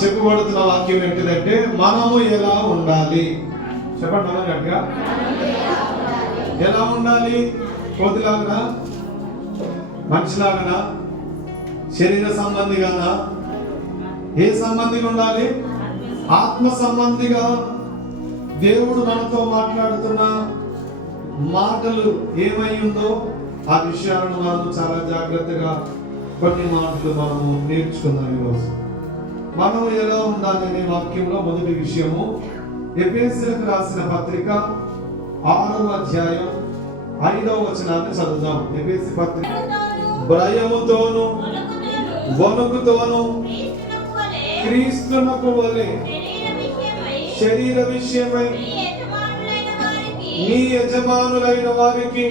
చెప్పబడుతున్న వాక్యం ఏంటిదంటే మనము ఎలా ఉండాలి చెప్పండి అన్న గట్టిగా. ఎలా ఉండాలి? కోతిలాగనా, మనిషిలాగనా, శరీర సంబంధిగానా? ఏ సంబంధిగా ఉండాలి? ఆత్మ సంబంధిగా. దేవుడు మనతో మాట్లాడుతున్న మాటలు ఏమై ఉందో ఆ విషయాలను మనం చాలా జాగ్రత్తగా కొన్ని మాటలు మనము నేర్చుకుందాం. ఈరోజు మనం ఎలా ఉండాలనే వాక్యంలో మొదటి విషయము ఎఫెసీయులకు రాసిన పత్రిక 6వ అధ్యాయం 5వ వచనాన్ని చదువుదాం. ఎఫెసీ పత్రిక భయముతోను వణుకుతోను క్రీస్తునకు వలె శరీర విషయమై నీ యజమానులైన వారికి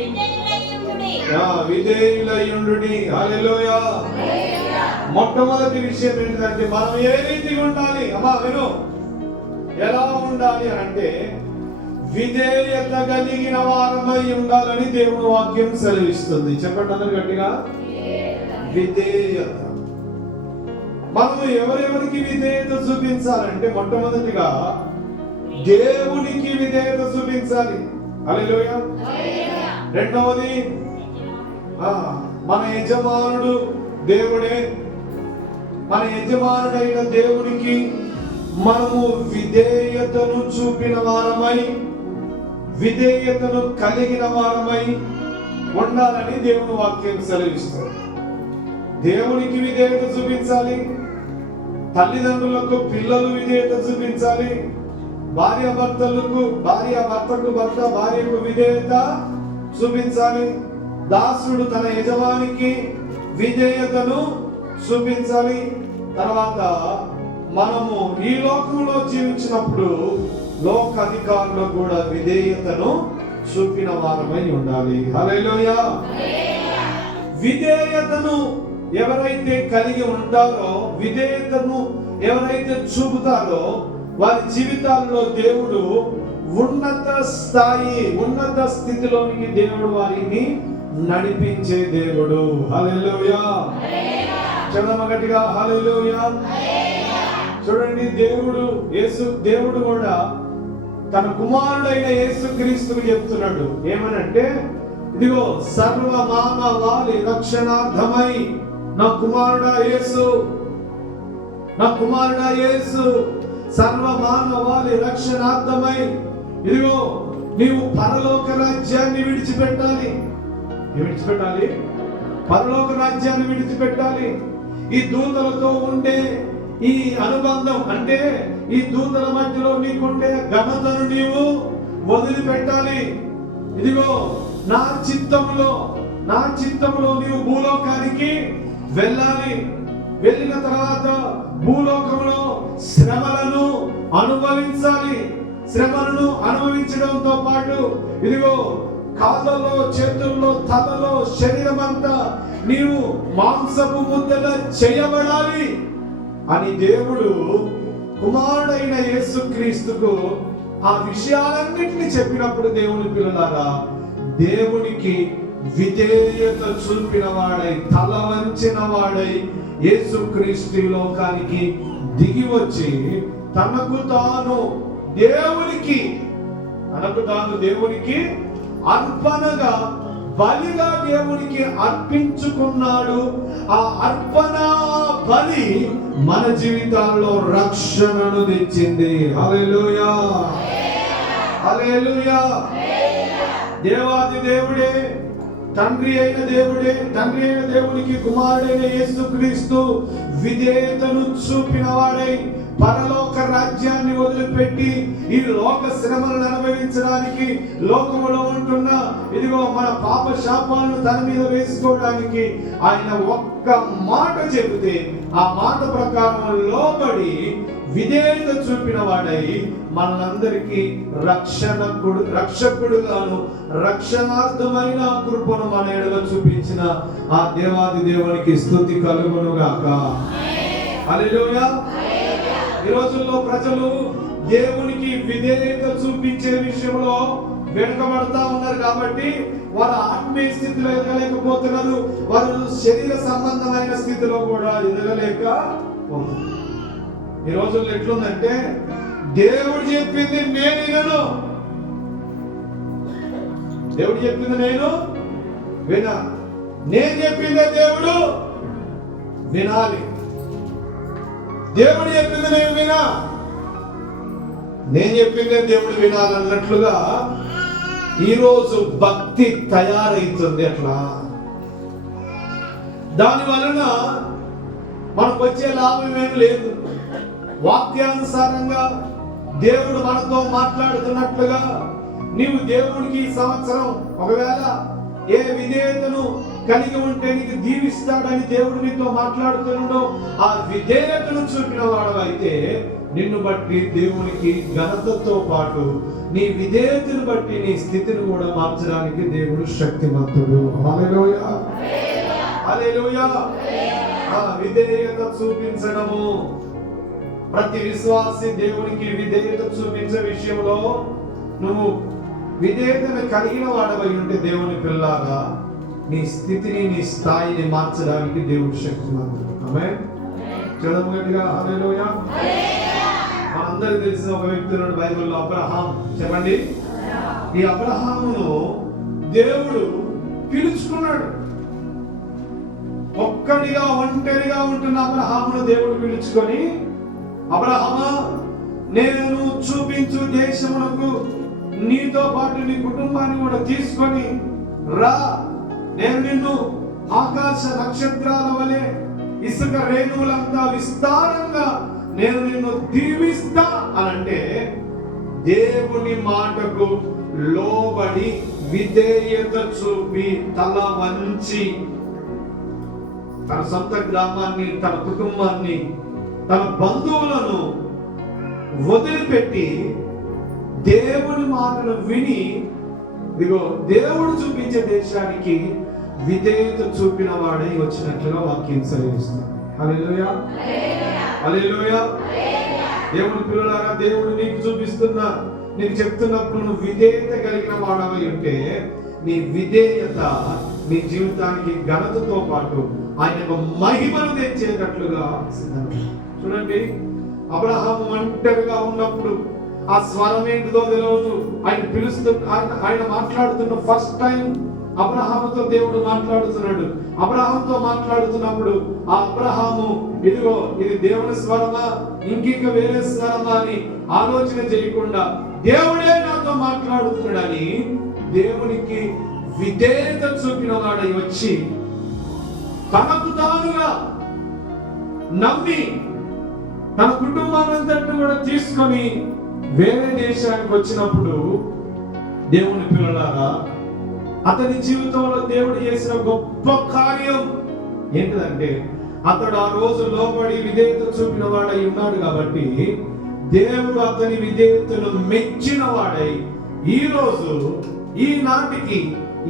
విధేయులయ్యుండుడి. హల్లెలూయా. మొట్టమొదటి విషయం ఏంటంటే మనం ఏ రీతిగా ఉండాలి? అమ్మా విను, ఎలా ఉండాలి అంటే విధేయత కలిగిన వారమై ఉండాలని దేవుని వాక్యం సెలవిస్తుంది. చెప్పండి అందరు గట్టిగా. విధేయత. మనము ఎవరెవరికి విధేయత చూపించాలంటే మొట్టమొదటిగా దేవునికి విధేయత చూపించాలి. హల్లెలూయా. రెండవది మన యజమానుడు దేవుడే. మన యజమానుడైన దేవునికి మనము విధేయతను చూపిన వారమై, విధేయతను కలిగిన వారమై ఉండాలని దేవుని వాక్యం సెలవిస్తుంది. దేవునికి విధేయత చూపించాలి, తల్లిదండ్రులకు పిల్లలు విధేయత చూపించాలి, భార్యకు భర్త భార్యకు విధేయత చూపించాలి, దాసుడు తన యజమానికి విధేయతను చూపించాలి. తర్వాత మనము ఈ లోకంలో జీవించినప్పుడు లోక అధికారులకు కూడా విధేయతను చూపిన వారమై ఉండాలి. హల్లెలూయా. విధేయతను ఎవరైతే కలిగి ఉంటారో, విధేయతను ఎవరైతే చూపుతారో వారి జీవితాల్లో దేవుడు ఉన్నత స్థాయి, ఉన్నత స్థితిలోనికి దేవుడు వారిని నడిపించే దేవుడు. హల్లెలూయా. చదవ గట్టిగా హల్లెలూయా. చూడండి, దేవుడు కూడా తన కుమారుడైన యేసుక్రీస్తుకు చెప్తున్నాడు. ఏమనంటే, ఇదిగో సర్వ మానవాళి రక్షణార్థమై నా కుమారుడా యేసు సర్వ మానవాళి రక్షణార్థమై ఇదిగో నీవు పరలోక రాజ్యాన్ని విడిచిపెట్టాలి. పరలోక రాజ్యాన్ని విడిచిపెట్టాలి. ఈ దూతలతో ఉండే ఈ అనుబంధం, అంటే ఈ దూతల మధ్యలో నీకుండే ఘనతను నీవు వదిలిపెట్టాలి. ఇదిగో నా చిత్తంలో నీవు భూలోకానికి వెళ్ళాలి. వెళ్ళిన తర్వాత భూలోకంలో శ్రమలను అనుభవించాలి. శ్రమలను అనుభవించడంతో పాటు ఇదిగో కాళ్ళలో, చేతుల్లో, తలలో, శరీరం అంతా నీవు మాంసపు ముద్దగా చేయబడాలి అని దేవుడు కుమారుడైన యేసుక్రీస్తుకు ఆ విషయాలన్నింటినీ చెప్పినప్పుడు దేవుని పిల్లలారా, దేవునికి విధేయత చూపిన వాడై, తల వంచిన వాడై యేసుక్రీస్తు లోకానికి దిగి వచ్చి తనకు తాను దేవునికి అర్పణగా, బలిగా దేవునికి అర్పించుకున్నాడు. ఆ అర్పణ బలి మన జీవితాల్లో రక్షణను తెచ్చింది. హల్లెలూయా. హల్లెలూయా. దేవాది దేవుడే, తండ్రి అయిన దేవునికి కుమారుడైన యేసుక్రీస్తు విధేయతను చూపిన వాడై పరలోక రాజ్యాన్ని వదిలిపెట్టి ఈ లోక శ్రమలను అనుభవించడానికి, లోకములో ఉంటున్న ఇదిగో మన పాప శాపాలను తన మీద వేసుకోవడానికి ఆయన ఒక్క మాట చెబితే ఆ మాట ప్రకారం లోబడి విధేయత చూపిన వాడై మనందరికీ రక్షకుడుగాను రక్షణార్థమైన కృపను మన ఎడల చూపించిన ఆ దేవాది దేవునికి స్తుతి కలుగును గాక. హల్లెలూయా. ఈ రోజుల్లో ప్రజలు దేవునికి విధేయత చూపించే విషయంలో వెనుకబడతా ఉన్నారు. కాబట్టి వారు ఆత్మీయ స్థితిలో ఎదగలేకపోతున్నారు. వారు శరీర సంబంధమైన స్థితిలో కూడా ఎదగలేక ఈ రోజుల్లో ఎట్లుందంటే దేవుడు చెప్పింది నేను వినను, దేవుడు చెప్పింది నేను వినా, నేను చెప్పిందే దేవుడు వినాలి, దేవుడు చెప్పింది నేను వినా, నేను చెప్పిందే దేవుడు వినాలన్నట్లుగా ఈరోజు భక్తి తయారైతుంది. అట్లా దాని వలన మనకు వచ్చే లాభం ఏమి లేదు. వాక్యానుసారంగా దేవుడు మనతో మాట్లాడుతున్నట్లుగా నీవు దేవుడికి ఈ సంవత్సరం ఒకవేళ ఏ విధేయతను కలిగి ఉంటే నీకు దీవిస్తాడని దేవుడు నీతో మాట్లాడుతున్నాడో ఆ విధేయతను చూపిన వాడవైతే నిన్ను బట్టి దేవునికి ఘనతతో పాటు నీ విధేయతను బట్టి నీ స్థితిని కూడా మార్చడానికి దేవుడు శక్తిమంతుడు. హల్లెలూయా, హల్లెలూయా. విధేయత చూపించడము, ప్రతి విశ్వాసి దేవునికి విధేయత చూపించే విషయంలో నువ్వు విధేయతను కలిగిన వాడవై ఉంటే దేవుని పిల్లగా నీ స్థితిని నీ స్థాయిని మార్చడానికి దేవుడు శక్తిమంతుడు. ఆమేన్. చదవము గట్టిగా హల్లెలూయా. మనందరికీ తెలిసిన ఒక వ్యక్తి ఉన్నాడు బైబిల్లో, అబ్రహాం. చెప్పండి. ఈ అబ్రహామును దేవుడు పిలుచుకున్నాడు. ఒక్కడిగా ఒంటరిగా ఉంటున్న అబ్రహామును దేవుడు పిలుచుకొని, అబ్రహామా, నేను చూపించు దేశమునకు నీతో పాటు నీ కుటుంబాన్ని కూడా తీసుకొని రా, నేను నిన్ను ఆకాశ నక్షత్రాల వలె ఇసుక రేణువులంతా విస్తారంగా నేను నిన్ను దీవిస్తా అనంటే దేవుని మాటకు లోబడి విధేయత చూపి తల వంచి తన సొంత గ్రామాన్ని, తన కుటుంబాన్ని, తన బంధువులను వదిలిపెట్టి దేవుని మాటను విని ఇదిగో దేవుడు చూపించే దేశానికి విధేయత చూపిన వాడై వచ్చినట్లుగా వాక్యం సెలవిస్తుంది. హల్లెలూయా, హల్లెలూయా. దేవుని పిల్లలారా, దేవుడు నీకు చూపిస్తున్నా, నీకు చెప్తున్నప్పుడు నువ్వు విధేయత కలిగిన వాడవై ఉంటే నీ విధేయత నీ జీవితానికి ఘనతతో పాటు ఆయన మహిమను తెచ్చేటట్లుగా చూడండి. అబ్రహాము ఒంటరిగా ఉన్నప్పుడు ఆ స్వరం ఏంటిదో తెలియదు. ఆయన ఆయన మాట్లాడుతున్న ఫస్ట్ టైం అబ్రహాముతో దేవుడు మాట్లాడుతున్నాడు. అబ్రహాముతో మాట్లాడుతున్నప్పుడు ఆ అబ్రహాము ఇదిగో ఇది దేవుని స్వరమా ఇంకిక వేరే స్వరమా అని ఆలోచన చేయకుండా దేవుడే నాతో మాట్లాడుతున్నాడని దేవునికి విధేయత చూపిన వాడై వచ్చి తనకు తానుగా నమ్మి తన కుటుంబానంతటిని కూడా తీసుకొని వేరే దేశానికి వచ్చినప్పుడు దేవుని పిల్లలారా, అతని జీవితంలో దేవుడు చేసిన గొప్ప కార్యం ఏంటిదంటే అతడు ఆ రోజు లోబడి విధేయత చూపిన వాడై ఉన్నాడు కాబట్టి దేవుడు అతని విధేయతను మెచ్చిన వాడై ఈ రోజు ఈనాటికి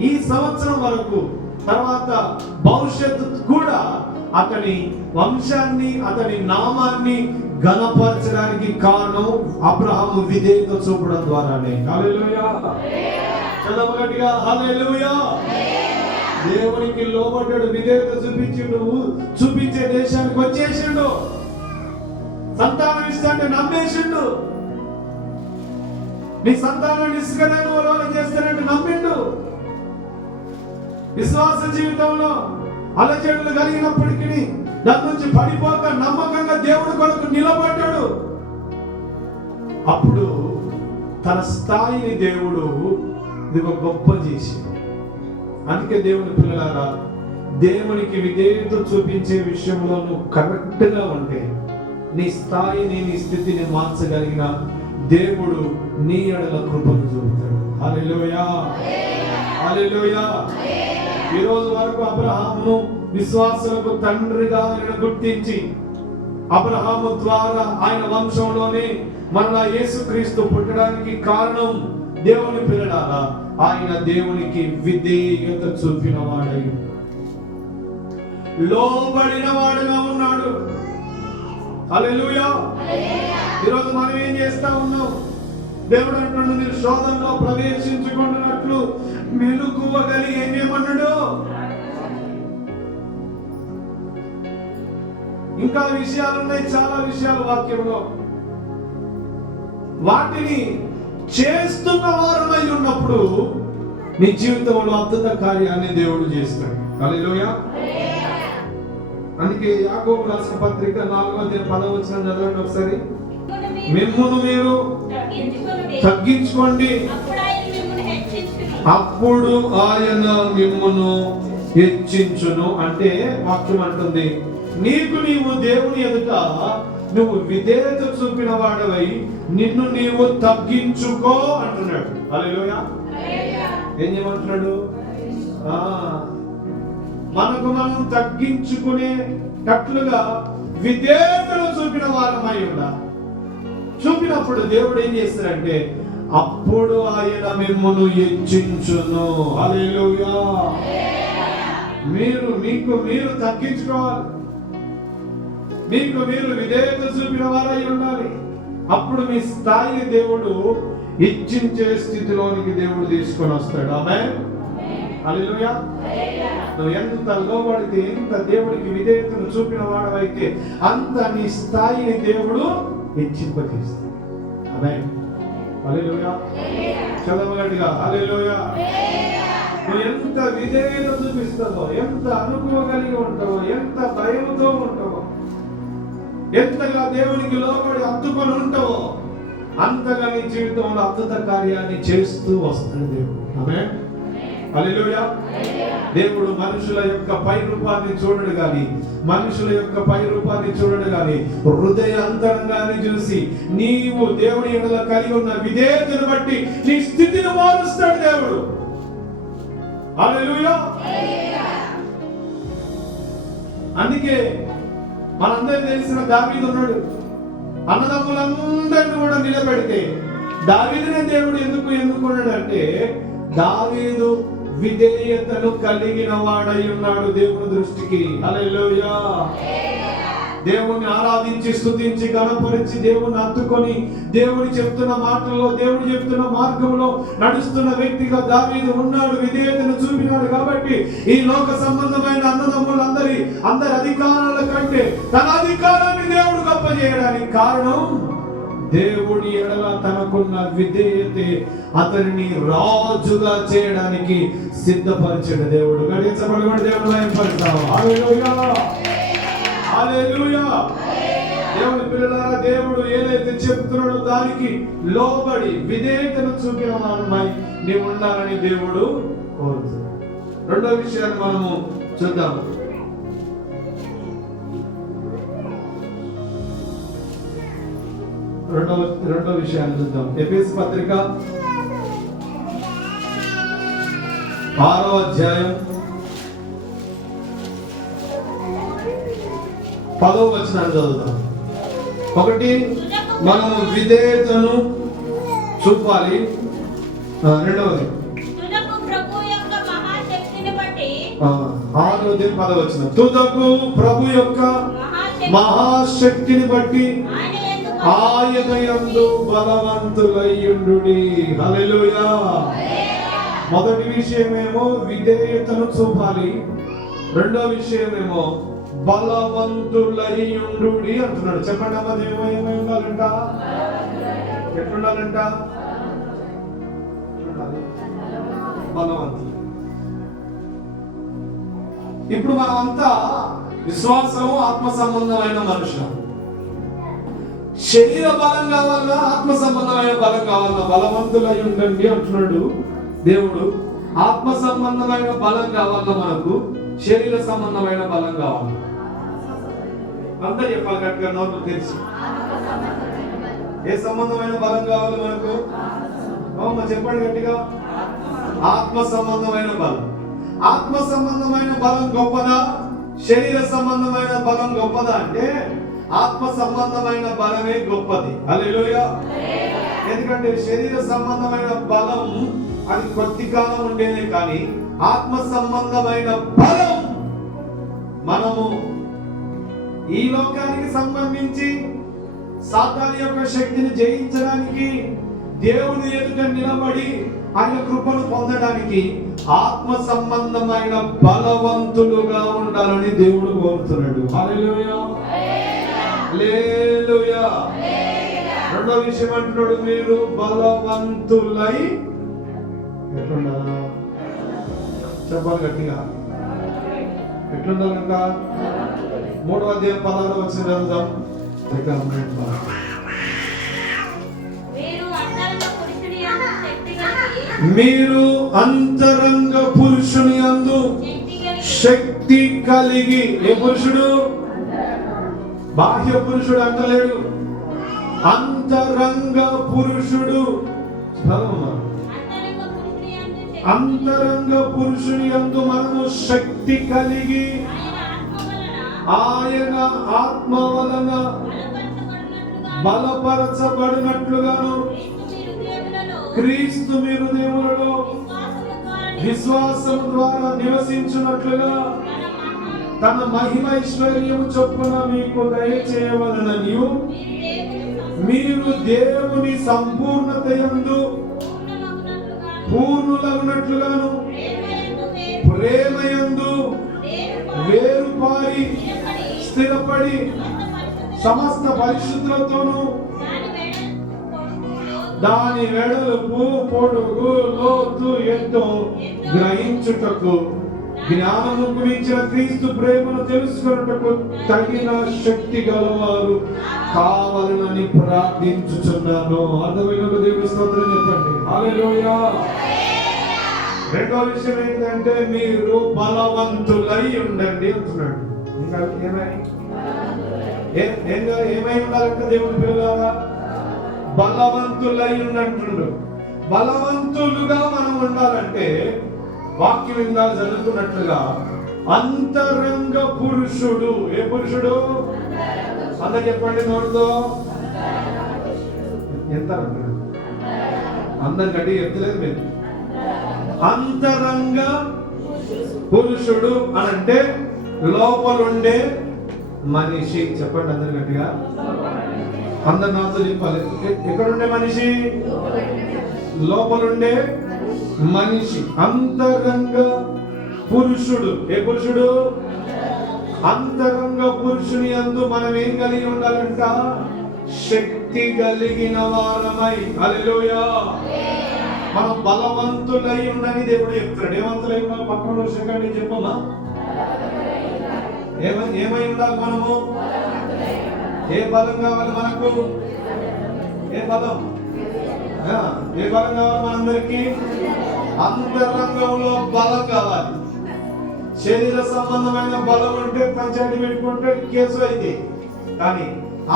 ఈ సంవత్సరం వరకు తర్వాత భవిష్యత్తు కూడా అతని వంశాన్ని అతని నామాన్ని ఘనపరచడానికి కారణం అబ్రహాము విధేయత చూపడం ద్వారానే. హల్లెలూయా, చదవగట్టిగా హల్లెలూయా. దేవునికి లోబడ్డాడు, విధేయత చూపించిండు, చూపించే దేశానికి వచ్చేసిండు, సంతానం ఇస్తాంటే నమ్మేసిండు, నీ సంతానాన్ని ఇసుకలను చేస్తానంటే నమ్మిండు. విశ్వాస జీవితంలో అలజడులు కలిగినప్పటికీ దాని నుంచి పడిపోక నమ్మకంగా దేవుడి కొరకు నిలబడ్డాడు. అప్పుడు తన స్థాయిని దేవుడు ఇదిగో గొప్ప చేసి, అందుకే దేవుని పిల్లలారా, దేవునికి విధేయత చూపించే విషయంలో నువ్వు కరెక్ట్ గా ఉంటే నీ స్థాయిని నీ స్థితిని మార్చగలిగిన దేవుడు నీ ఎడల కృపను చూపుతాడు. హల్లెలూయా, హల్లెలూయా. ఈ రోజు వరకు అబ్రహామును విశ్వాసులకు తండ్రిగా ఆయన గుర్తించి అబ్రహాము ద్వారా ఆయన వంశంలోనే మరలా యేసుక్రీస్తు పుట్టడానికి కారణం దేవుని పిల్లలారా ఆయన దేవునికి విధేయత చూపిన వాడై లోబడిన వాడుగా ఉన్నాడు. హల్లెలూయా. ఈరోజు మనం ఏం చేస్తా ఉన్నాం? దేవుడు అంటున్నాడు, మీరు శోధనలో ప్రవేశించుకున్నట్లు మెలకువగలిగి ఏం చేయమన్నాడు? ఇంకా విషయాలు ఉన్నాయి, చాలా విషయాలు వాక్యంలో. వాటిని చేస్తున్న వారమై ఉన్నప్పుడు నీ జీవితంలో అద్భుత కార్యాన్ని దేవుడు చేస్తాడు. హల్లెలూయా. అందుకే యాకోబు రాసిన పత్రిక 4:10 చదవండి ఒకసారి. మిమ్మును మీరు తగ్గించుకోండి, అప్పుడు ఆయన మిమ్మును హెచ్చించును. అంటే వాక్యం అంటుంది, నీవు దేవుని ఎదుట నువ్వు విధేయత చూపిన వాడవై నిన్ను నీవు తగ్గించుకో అంటున్నాడు. హల్లెలూయా. ఏం చేయమంటున్నాడు? మనకు మనం తగ్గించుకునేటట్లుగా విధేయతను చూపిన వారమై ఉండాలి. చూపినప్పుడు దేవుడు ఏం చేస్తాడంటే అప్పుడు ఆయన మిమ్మును హెచ్చించును. హల్లెలూయా. మీరు తగ్గించుకోవాలి, మీరు విధేయత చూపిన వారై ఉండాలి. అప్పుడు మీ స్థాయిని దేవుడు హెచ్చించే స్థితిలోనికి దేవుడు తీసుకొని వస్తాడు. ఆమేన్. హల్లెలూయా. నువ్వు ఎంత లోబడితే, ఎంత దేవుడికి విధేయతను చూపిన వాడవైతే అంత నీ స్థాయిని దేవుడు హెచ్చింపజేస్తాడు. ఆమేన్. హల్లెలూయా. చదవగలిగా హల్లెలూయా. నువ్వు ఎంత విధేయత చూపిస్తావో, ఎంత అనుభవం కలిగి ఉంటావో, ఎంత భయంతో ఉంటావో, ఎంతగా దేవునికి లోబడి హత్తుకొని ఉంటావో అంతగా నీ జీవితంలో అద్భుత కార్యాన్ని చేస్తూ వస్తాడు దేవుడు. ఆమేన్. హల్లెలూయా. దేవుడు మనుషుల యొక్క పై రూపాన్ని చూడడు గాని, మనుషుల యొక్క పై రూపాన్ని చూడడు గాని, హృదయ అంతరంగాన్ని చూసి నీవు దేవుని ఎడల కలిగి ఉన్న విధేయతను బట్టి నీ స్థితిని మారుస్తాడు దేవుడు. హల్లెలూయా. అందుకే మనందరికీ తెలిసిన దావీదు ఉన్నాడు. అన్నదమ్ములందరినీ కూడా నిలబెడితే దావీదునే దేవుడు ఎందుకు ఎన్నుకున్నాడు అంటే దావీదు విధేయతను కలిగిన వాడై ఉన్నాడు దేవుని దృష్టికి. హల్లెలూయా. దేవుని ఆరాధించి స్తుతించి గణపరిచి దేవుని హత్తుకొని దేవుని చెప్తున్న మాటల్లో, దేవుడు చెప్తున్న మార్గంలో నడుస్తున్న వ్యక్తిగా దావీదు ఉన్నాడు. విధేయతను చూపినాడు కాబట్టి ఈ లోక సంబంధమైన అన్నదమ్ములందరి అధికారాల కంటే తన అధికారాన్ని దేవుడు గొప్ప చేయడానికి కారణం దేవుని ఎడల తనకున్న విధేయతే అతనిని రాజుగా చేయడానికి సిద్ధపరిచాడు దేవుడు. గడిచబడి దేవుడు భయపడతావు. హల్లెలూయా. హల్లెలూయా. దేవుని పిల్లలారా, దేవుడు ఏదైతే చెప్తున్నాడో దానికి లోబడి విధేయతను చూపిన వారమై నీవు ఉండాలని దేవుడు కోరుతున్నాడు. రెండో విషయాన్ని మనము చూద్దాం. రెండో విషయాన్ని చూద్దాం. ఎఫెసీ పత్రిక 6వ అధ్యాయం 10వ వచనాన్ని చదువుతాం. ఒకటి, మనము విధేయతను చూపాలి. రెండవది 6వ 10వ వచనం, తుదకు ప్రభు యొక్క మహాశక్తిని బట్టి ఆయన యందు బలవంతులయ్యుండుడి. హల్లెలూయా. మొదటి విషయమేమో విధేయతను చూపాలి, రెండో విషయమేమో బలవంతులయ్యుండుడి అంటున్నాడు. చెప్పండి అమ్మ, ఏమై ఉండాలంట? ఎట్లుండాలంట? బలవంతులు. ఇప్పుడు మనమంతా విశ్వాసము ఆత్మ సంబంధమైన మనుషులు. శరీర బలం కావాలన్నా, ఆత్మ సంబంధమైన బలం కావాలన్నా బలవంతులై ఉండండి అంటున్నాడు దేవుడు. ఆత్మ సంబంధమైన బలం కావాలన్నా మనకు, శరీర సంబంధమైన బలం కావాలి. అందరూ చెప్పాలి గట్టిగా, నోరు తెలిసి. ఏ సంబంధమైన బలం కావాలి మనకు? చెప్పండి గట్టిగా. ఆత్మ సంబంధమైన బలం. ఆత్మ సంబంధమైన బలం గొప్పదా, శరీర సంబంధమైన బలం గొప్పదా అంటే ఆత్మ సంబంధమైన బలమే గొప్పది. హల్లెలూయా. ఎందుకంటే శరీర సంబంధమైన బలం అది కొద్ది కాలం ఉండేదే, కానీ ఆత్మ సంబంధమైన బలం మనము ఈ లోకానికి సంబంధించి సాతాను యొక్క శక్తిని జయించడానికి, దేవుని ఎదుట నిలబడి ఆయన కృపను పొందడానికి ఆత్మ సంబంధమైన బలవంతులుగా ఉండాలని దేవుడు కోరుతున్నాడు. హల్లెలూయా. హల్లెలూయా. రెండో విషయం అంటున్నాడు, మీరు బలవంతులై ఎట్లుండాలా? చెప్పాలి గట్టిగా, ఎట్లుండాలంట? 3వ అధ్యాయం 16వ వచనం చదువుదాం. మీరు అంతరంగ పురుషుని యందు శక్తి కలిగి. ఏ పురుషుడు? బాహ్య పురుషుడు అంటలేడు, అంతరంగ పురుషుడు. అంతరంగ పురుషుని యందు మనము శక్తి కలిగి, ఆయన ఆత్మ వలన బలపరచబడినట్లుగాను క్రీస్తు మీ హృదయములలో విశ్వాసము ద్వారా నివసించున్నట్లుగా తన మహిమైశ్వర్యము చొప్పున మీకు దయచేయవలననియు మీరు దేవుని సంపూర్ణతయందు పూర్ణులగునట్లుగాను ప్రేమయందు వేరుపారి స్థిరపడి సమస్త పరిశుద్ధులతోనూ దాని వెడల్పు పొడుగు లోతు ఎత్తు గ్రహించుటకు జ్ఞానము గురించిన క్రీస్తు ప్రేమను తెలుసుకున్నటకు తగిన శక్తి గలవారు కావాలని ప్రార్థించుచున్నాను. అర్థమైన దేవుని స్తోత్రం చెప్పండి. హల్లెలూయా. రెండో విషయం ఏంటంటే, మీరు బలవంతులై ఉండండి అంటున్నాడు. ఇంకా ఏమై ఉండాలంటే దేవుని పిల్లలారా, బలవంతులై ఉండంటున్నాడు. బలవంతులుగా మనం ఉండాలంటే వాక్యం ఇందా జరుగుతున్నట్లుగా అంతరంగ పురుషుడు. ఏ పురుషుడు? అందరు చెప్పండి నోడుతో. ఎంత అందరు గడ్డి ఎత్తలేదు మీరు. అంతరంగ పురుషుడు అని అంటే లోపలుండే మనిషి. చెప్పండి అందరు గట్టిగా, అందరు నాతో చెప్పాలి. ఎక్కడుండే మనిషి? లోపలుండే మనిషి. అంతరంగ పురుషుడు. ఏ పురుషుడు? అంతరంగ పురుషుని యందు మనం ఏం కలిగి ఉండాలంట? శక్తి కలిగిన వారమై. హల్లెలూయా. మనం బలవంతులై ఉండని దేవుడు చెప్తాడు. ఏమంతులై మన పక్కన సెకండ్ చెప్పమా? ఏమై ఉండాలి మనము? ఏ బలం కావాలి మనకు? ఏ బలం? ఏ బలం కావాలి మనందరికీ? అంతరంగంలో బలం కావాలి. శరీర సంబంధమైన బలం అంటే పంచాయతీ పెట్టుకుంటే కేసు అయితే, కానీ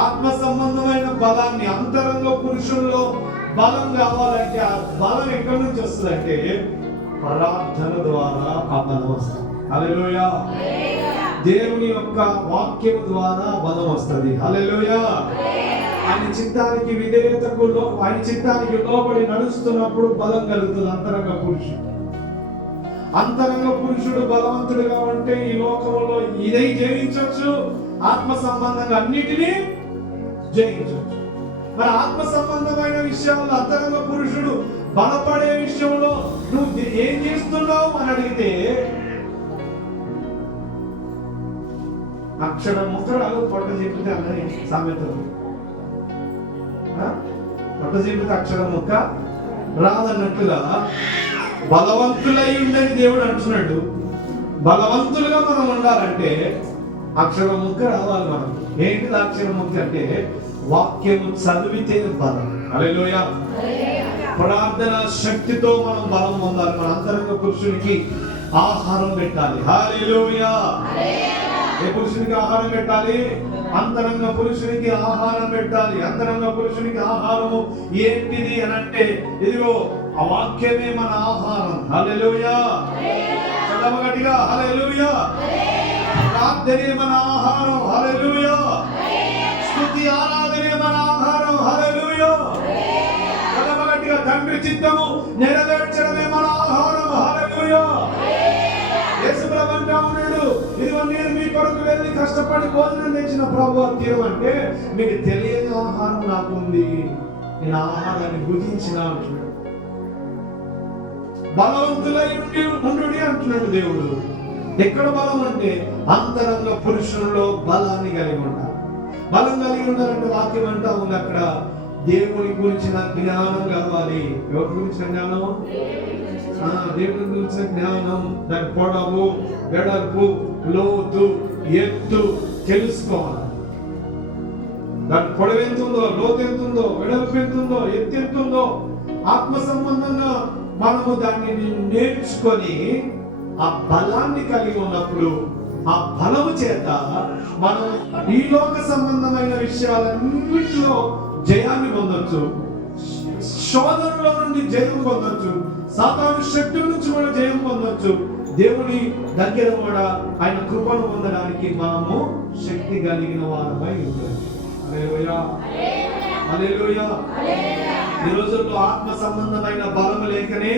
ఆత్మ సంబంధమైన బలాన్ని అంతరంగ పురుషుల్లో బలం కావాలంటే ఆ బలం ఎక్కడి నుంచి వస్తుందంటే ప్రార్థన ద్వారా ఆ బలం వస్తుంది. హల్లెలూయా. దేవుని యొక్క వాక్యం ద్వారా బలం వస్తుంది. హల్లెలూయా. ఆయన చిత్తానికి విధేయతకు ఆయన చిత్తానికి లోబడి నడుస్తున్నప్పుడు బలం కలుగుతుంది. అంతరంగ పురుషుడు. అంతరంగ పురుషుడు బలవంతుడుగా ఉంటే ఈ లోకంలో ఇదై జయించవచ్చు, ఆత్మ సంబంధంగా అన్నిటినీ జయించవచ్చు. మరి ఆత్మ సంబంధమైన విషయాల్లో అంతరంగ పురుషుడు బలపడే విషయంలో నువ్వు ఏం చేస్తున్నావు అని అడిగితే, అక్షరం ముక్కరాలు పొట్ట చెప్తే అన్నది సామెతలు. పొట్ట చెప్తే అక్షరం ముక్క రాదన్నట్టుగా బలవంతులై ఉండని దేవుడు అంటున్నాడు. బలవంతులుగా మనం ఉండాలంటే అక్షరం ముక్క రావాలి. మనం ఏంటిది అక్షరం ముక్క అంటే వాక్యము చదివితే బలం. హల్లెలూయా. ప్రార్థన శక్తితో మనం బలం పొందాలి. మన అంతరంగ పురుషునికి ఆహారం పెట్టాలి. హల్లెలూయా. ఏ పురుషునికి ఆహారం పెట్టాలి? అంతరంగ పురుషునికి ఆహారం పెట్టాలి. అంతరంగ పురుషునికి ఆహారము ఏంటిది అని అంటే, ఇదిగో ఆ వాక్యమే మన ఆహారం. హల్లెలూయా. చదవగట్టిగా హల్లెలూయా. ప్రార్థనే మన ఆహారం. హల్లెలూయా. స్తుతి ఆరాధనే మన ఆహారం. హల్లెలూయా. చదవగట్టిగా తండ్రి చిత్తము నెరవేర్చడమే మన ఆహారం. హల్లెలూయా. యేసు ప్రభువు అంటా ఉన్నాడు, ఇదిగో నేను మీ కొరకు వెళ్ళి కష్టపడి భోజనం తెచ్చిన ప్రభువు తినమంటే మీకు తెలియని ఆహారం నాకు ఉంది, నేను ఆహారాన్ని భుజించిన అంటున్నాడు. బలవంతులై ఉండు అంటున్నాడు దేవుడు. ఎక్కడ బలం అంటే అంతరంగ పురుషుల్లో బలాన్ని కలిగి ఉండాలి. బలం కలిగి ఉండాలంటే వాక్యం అంటా ఉంది అక్కడ దేవుని గురించిన జ్ఞానం కావాలి. ఎవరి గురించిన జ్ఞానం? దేవుని గురించిన జ్ఞానం. దాని పొడవు, వెడల్పు, లోతు, ఎత్తు తెలుసుకోవాలి. దాని పొడవు ఎంత ఉందో, లోతు ఎంత ఉందో, వెడల్పు ఎంత ఉందో, ఎత్తు ఎంత ఉందో ఆత్మ సంబంధంగా మనము దాన్ని నేర్చుకొని ఆ బలాన్ని కలిగి ఉన్నప్పుడు ఆ బలము చేత మనం ఈ లోక సంబంధమైన విషయాలన్నింటిలో జయాన్ని పొందొచ్చు, శోధనలో నుండి జయం పొందొచ్చు, సాతాను శక్తుల నుంచి కూడా జయం పొందొచ్చు. దేవుని దగ్గర కూడా ఆయన కృపను పొందడానికి మనము శక్తి కలిగిన వారమై ఉండాలి. హల్లెలూయా, హల్లెలూయా. ఈ రోజుల్లో ఆత్మ సంబంధమైన బలము లేకనే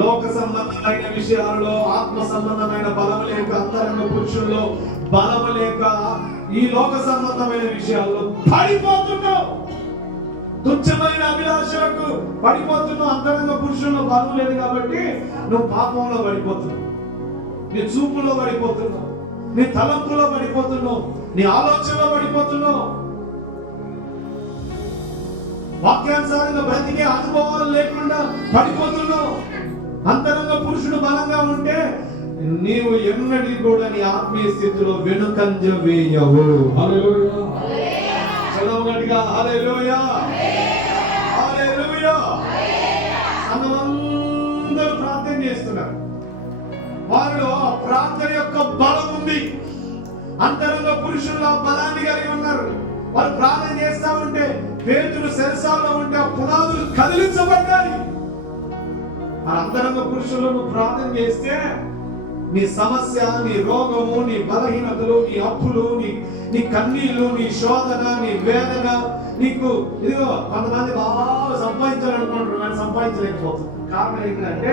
లోక సంబంధమైన విషయాలలో, ఆత్మ సంబంధమైన బలము లేక, అంతరంగ పురుషుల్లో బలము లేక, ఈ లోక సంబంధమైన విషయాల్లో పడిపోతున్నావు. తుచ్చమైన అభిలాషలకు పడిపోతున్నావు. అంతరంగ పురుషుల్లో బలం లేదు కాబట్టి నువ్వు పాపంలో పడిపోతున్నావు, నీ చూపులో పడిపోతున్నావు, నీ తలంపులో పడిపోతున్నావు, నీ ఆలోచనలో పడిపోతున్నావు. వాక్యానుసారంగా బ్రతికే అనుభవాలు లేకుండా పడిపోతున్నావు. అంతరంగ పురుషుడు బలంగా ఉంటే నీవు ఎన్నటికీ కూడా నీ ఆత్మీయ స్థితిలో వెనుకంజ వేయవు. హల్లెలూయా, చదవగలిగా హల్లెలూయా, హల్లెలూయా. అందరూ ప్రార్థన చేస్తున్నారు. వారిలో ప్రార్థన యొక్క బలం ఉంది. అంతరంగ పురుషులు ఆ బలాన్ని కలిగి ఉన్నారు. వారు ప్రార్థన చేస్తా ఉంటే పేతురు శిరసాల్లో ఉంటే ఆ పునాదులు కదిలించబడ్డాయి. ఆ అంతరంగ పురుషులు నువ్వు ప్రార్థన చేస్తే నీ సమస్య, నీ రోగము, నీ బలహీనతలు, నీ అప్పులు, నీ కన్నీళ్లు, నీ శోధన, నీ వేదన, నీకు ఇదిగో కొంతమంది బాగా సంపాదించాలనుకుంటారు కానీ సంపాదించలేకపోతుంది. కారణం ఏంటంటే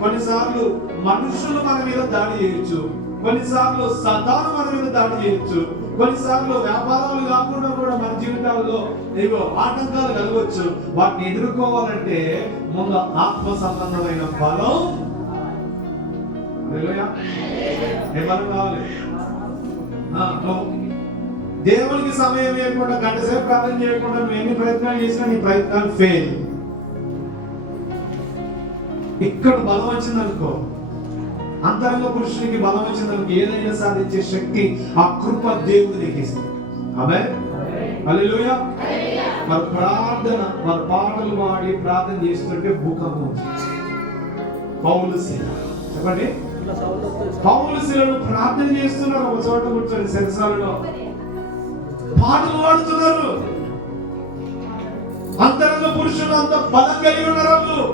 కొన్నిసార్లు మనుషులు మన మీద దాడి చేయొచ్చు, కొన్నిసార్లు సతాను మన మీద దాడి చేయొచ్చు, కొన్నిసార్లు వ్యాపారాలు కాకుండా కూడా మన జీవితాల్లో ఏవో ఆటంకాలు కలగవచ్చు. వాటిని ఎదుర్కోవాలంటే ముందు ఆత్మ సంబంధమైన బలం, ఏ బలం కావాలి? దేవునికి సమయం ఇవ్వకుండా, గంట సేపు ప్రార్థన చేయకుండా నువ్వు ఎన్ని ప్రయత్నాలు చేసినా నీ ప్రయత్నాలు ఫెయిల్. ఇక్కడ బలం వచ్చిందనుకో, అంతరంగ పురుషునికి బలం వచ్చిందనుకో, ఏదైనా సాధించే శక్తి ఆ కృప దేవుడు నీకు ఇస్తుంది. ఆమేన్, హల్లెలూయా. మరి ప్రార్థన, మరి పాటలు పాడి ప్రార్థన చేస్తుంటే భూకంపం. పౌలుశీల చెప్పండి, పౌలుశీలను ప్రార్థన చేస్తున్నారు. ఒక చోట కూర్చొని సెరసాలలో పాటలు పాడుతున్నారు. అంతరంగ పురుషులు అంత బలం కలిగి ఉన్నారు.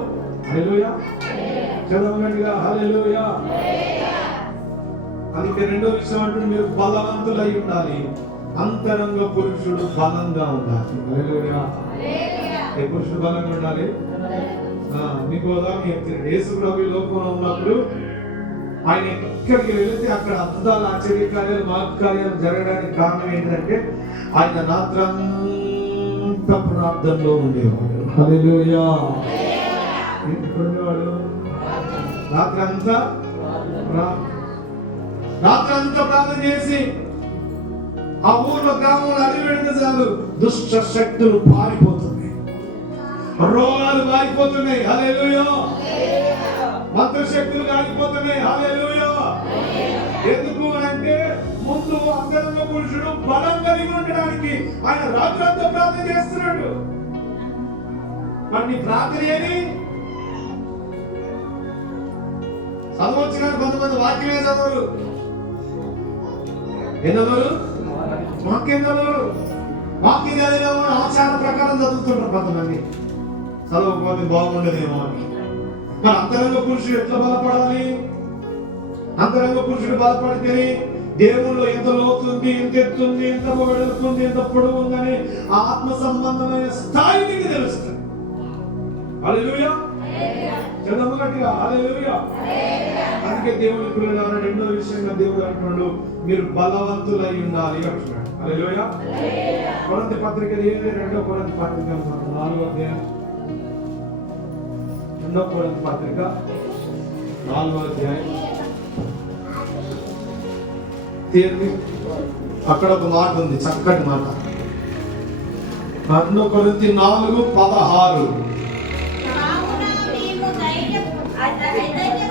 హల్లెలూయా, చదవగలిగా హల్లెలూయా. అందుకే రెండో విషయం అంటుంది, మీరు బలవంతులై ఉండాలి. అంతరంగ పురుషుడు బలంగా ఉండాలి. హల్లెలూయా. ఏ పురుషుడు బలంగా ఉండాలి? మీకు యేసు ప్రభు లోకంలో ఉన్నప్పుడు ఆయన ఎక్కడికి వెళితే అక్కడ అద్భుతాలు, ఆశ్చర్యకార్యాలు, మహత్కార్యాలు జరగడానికి కారణం ఏంటంటే ఆయన రాత్రంతా ప్రార్థనలో ఉండేవాడు. హల్లెలూయా. ఉండేవాడు రాత్రంతా ప్రార్థన చేసి ఆ ఊర్లో గ్రామంలో అడిగి పెడితే చాలు దుష్ట శక్తులు పారిపోతున్నాయి, రోగాలు పారిపోతున్నాయి. హల్లెలూయా. మంత్ర శక్తులు కాలిపోతున్నాయి. హల్లెలూయా. ఎందుకు అంటే ముందు అంతరంగ పురుషుడు బలం కలిగి ఉండడానికి ఆయన రాత్రంతా ప్రార్థన చేస్తున్నాడు. మరి ప్రార్థన ఏది? చదవచ్చు కానీ కొంతమంది వాక్యమే చదవరు. చదవరు, వాక్యం చదవరు. వాక్యం చదివిన ఆచార ప్రకారం చదువుతుంటారు కొంతమంది. చదవకపోతే బాగుండదేమో అని. మరి అంతరంగ పురుషుడు ఎట్లా బలపడాలి? అంతరంగ పురుషుడు బలపడితే దేవుళ్ళు ఎంత లోతుంది, ఎంత ఎత్తుంది, ఎంత వెడల్పుంది, ఎంత పొడవు ఉందని ఆత్మ సంబంధమైన స్థాయి నీకు తెలుస్తుంది. హల్లెలూయా. చదవ గట్టిగా హల్లెలూయా. అందుకే దేవుని పిల్లలారా రెండో విషయంగా దేవుడు అంటున్నాడు, మీరు బలవంతులై ఉండాలి అంటున్నాడు. హల్లెలూయా. కొరింథీ పత్రిక 2వ కొరింథీ పత్రిక 4వ అధ్యాయం, 2వ కొరింథీ పత్రిక 4వ అధ్యాయం తీయండి. అక్కడ ఒక మాట ఉంది, చక్కటి మాట. 2 కొరింథీ 4:16.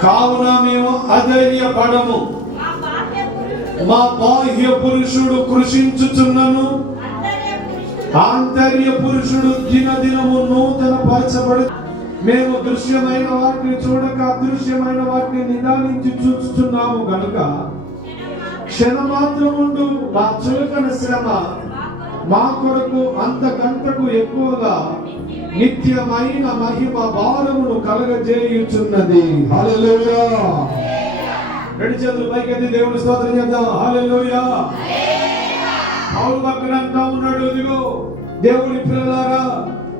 కావున మేము అధైర్యపడము, మా బాహ్య పురుషుడు కృషించుచున్నను, ఆంతర్య పురుషుడు దినదినము నూతన పరచబడు. మేము దృశ్యమైన వాటిని చూడక అదృశ్యమైన వాటిని నిదానించి చూస్తున్నాము గనుక క్షణమాత్రముండు మా చులకన శ్రమ మా కొరకు అంతకంతకు ఎక్కువగా నిత్యమైన మహిమ భారమును కలగజేయుచున్నది. హల్లెలూయా. రెండు చేతులు పైకెత్తి దేవుని స్తోత్రం చేద్దాం. హల్లెలూయా. పౌలు భక్తుడు అంటా ఉన్నాడు, ఇదిగో దేవుని పిల్లలారా,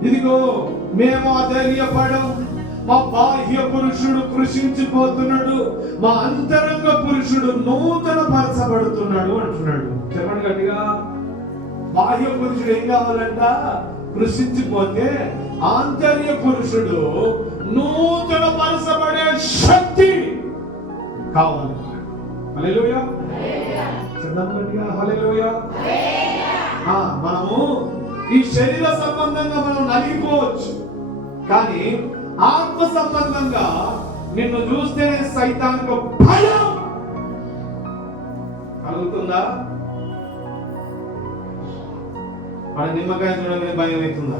ఇదిగో మేము అధైర్యపడం, మా బాహ్య పురుషుడు కృషించిపోతున్నాడు, మా అంతరంగ పురుషుడు నూతన పరచబడుతున్నాడు అంటున్నాడు. చెప్పండి గట్టిగా. బాహ్య పురుషుడు ఏం కావాలంట? కృషించిపోతే ఆంతర్య పురుషుడు నూతన పరచబడే శక్తి కావాలి. హల్లెలూయా. హల్లెలూయా. మనము ఈ శరీర సంబంధంగా మనం నలిగిపోవచ్చు, కానీ ఆత్మ సంబంధంగా నిన్ను చూస్తేనే సైతానికి భయం కలుగుతుందా? ఆడ నిమ్మకాయ చూడగానే భయం అవుతుందా?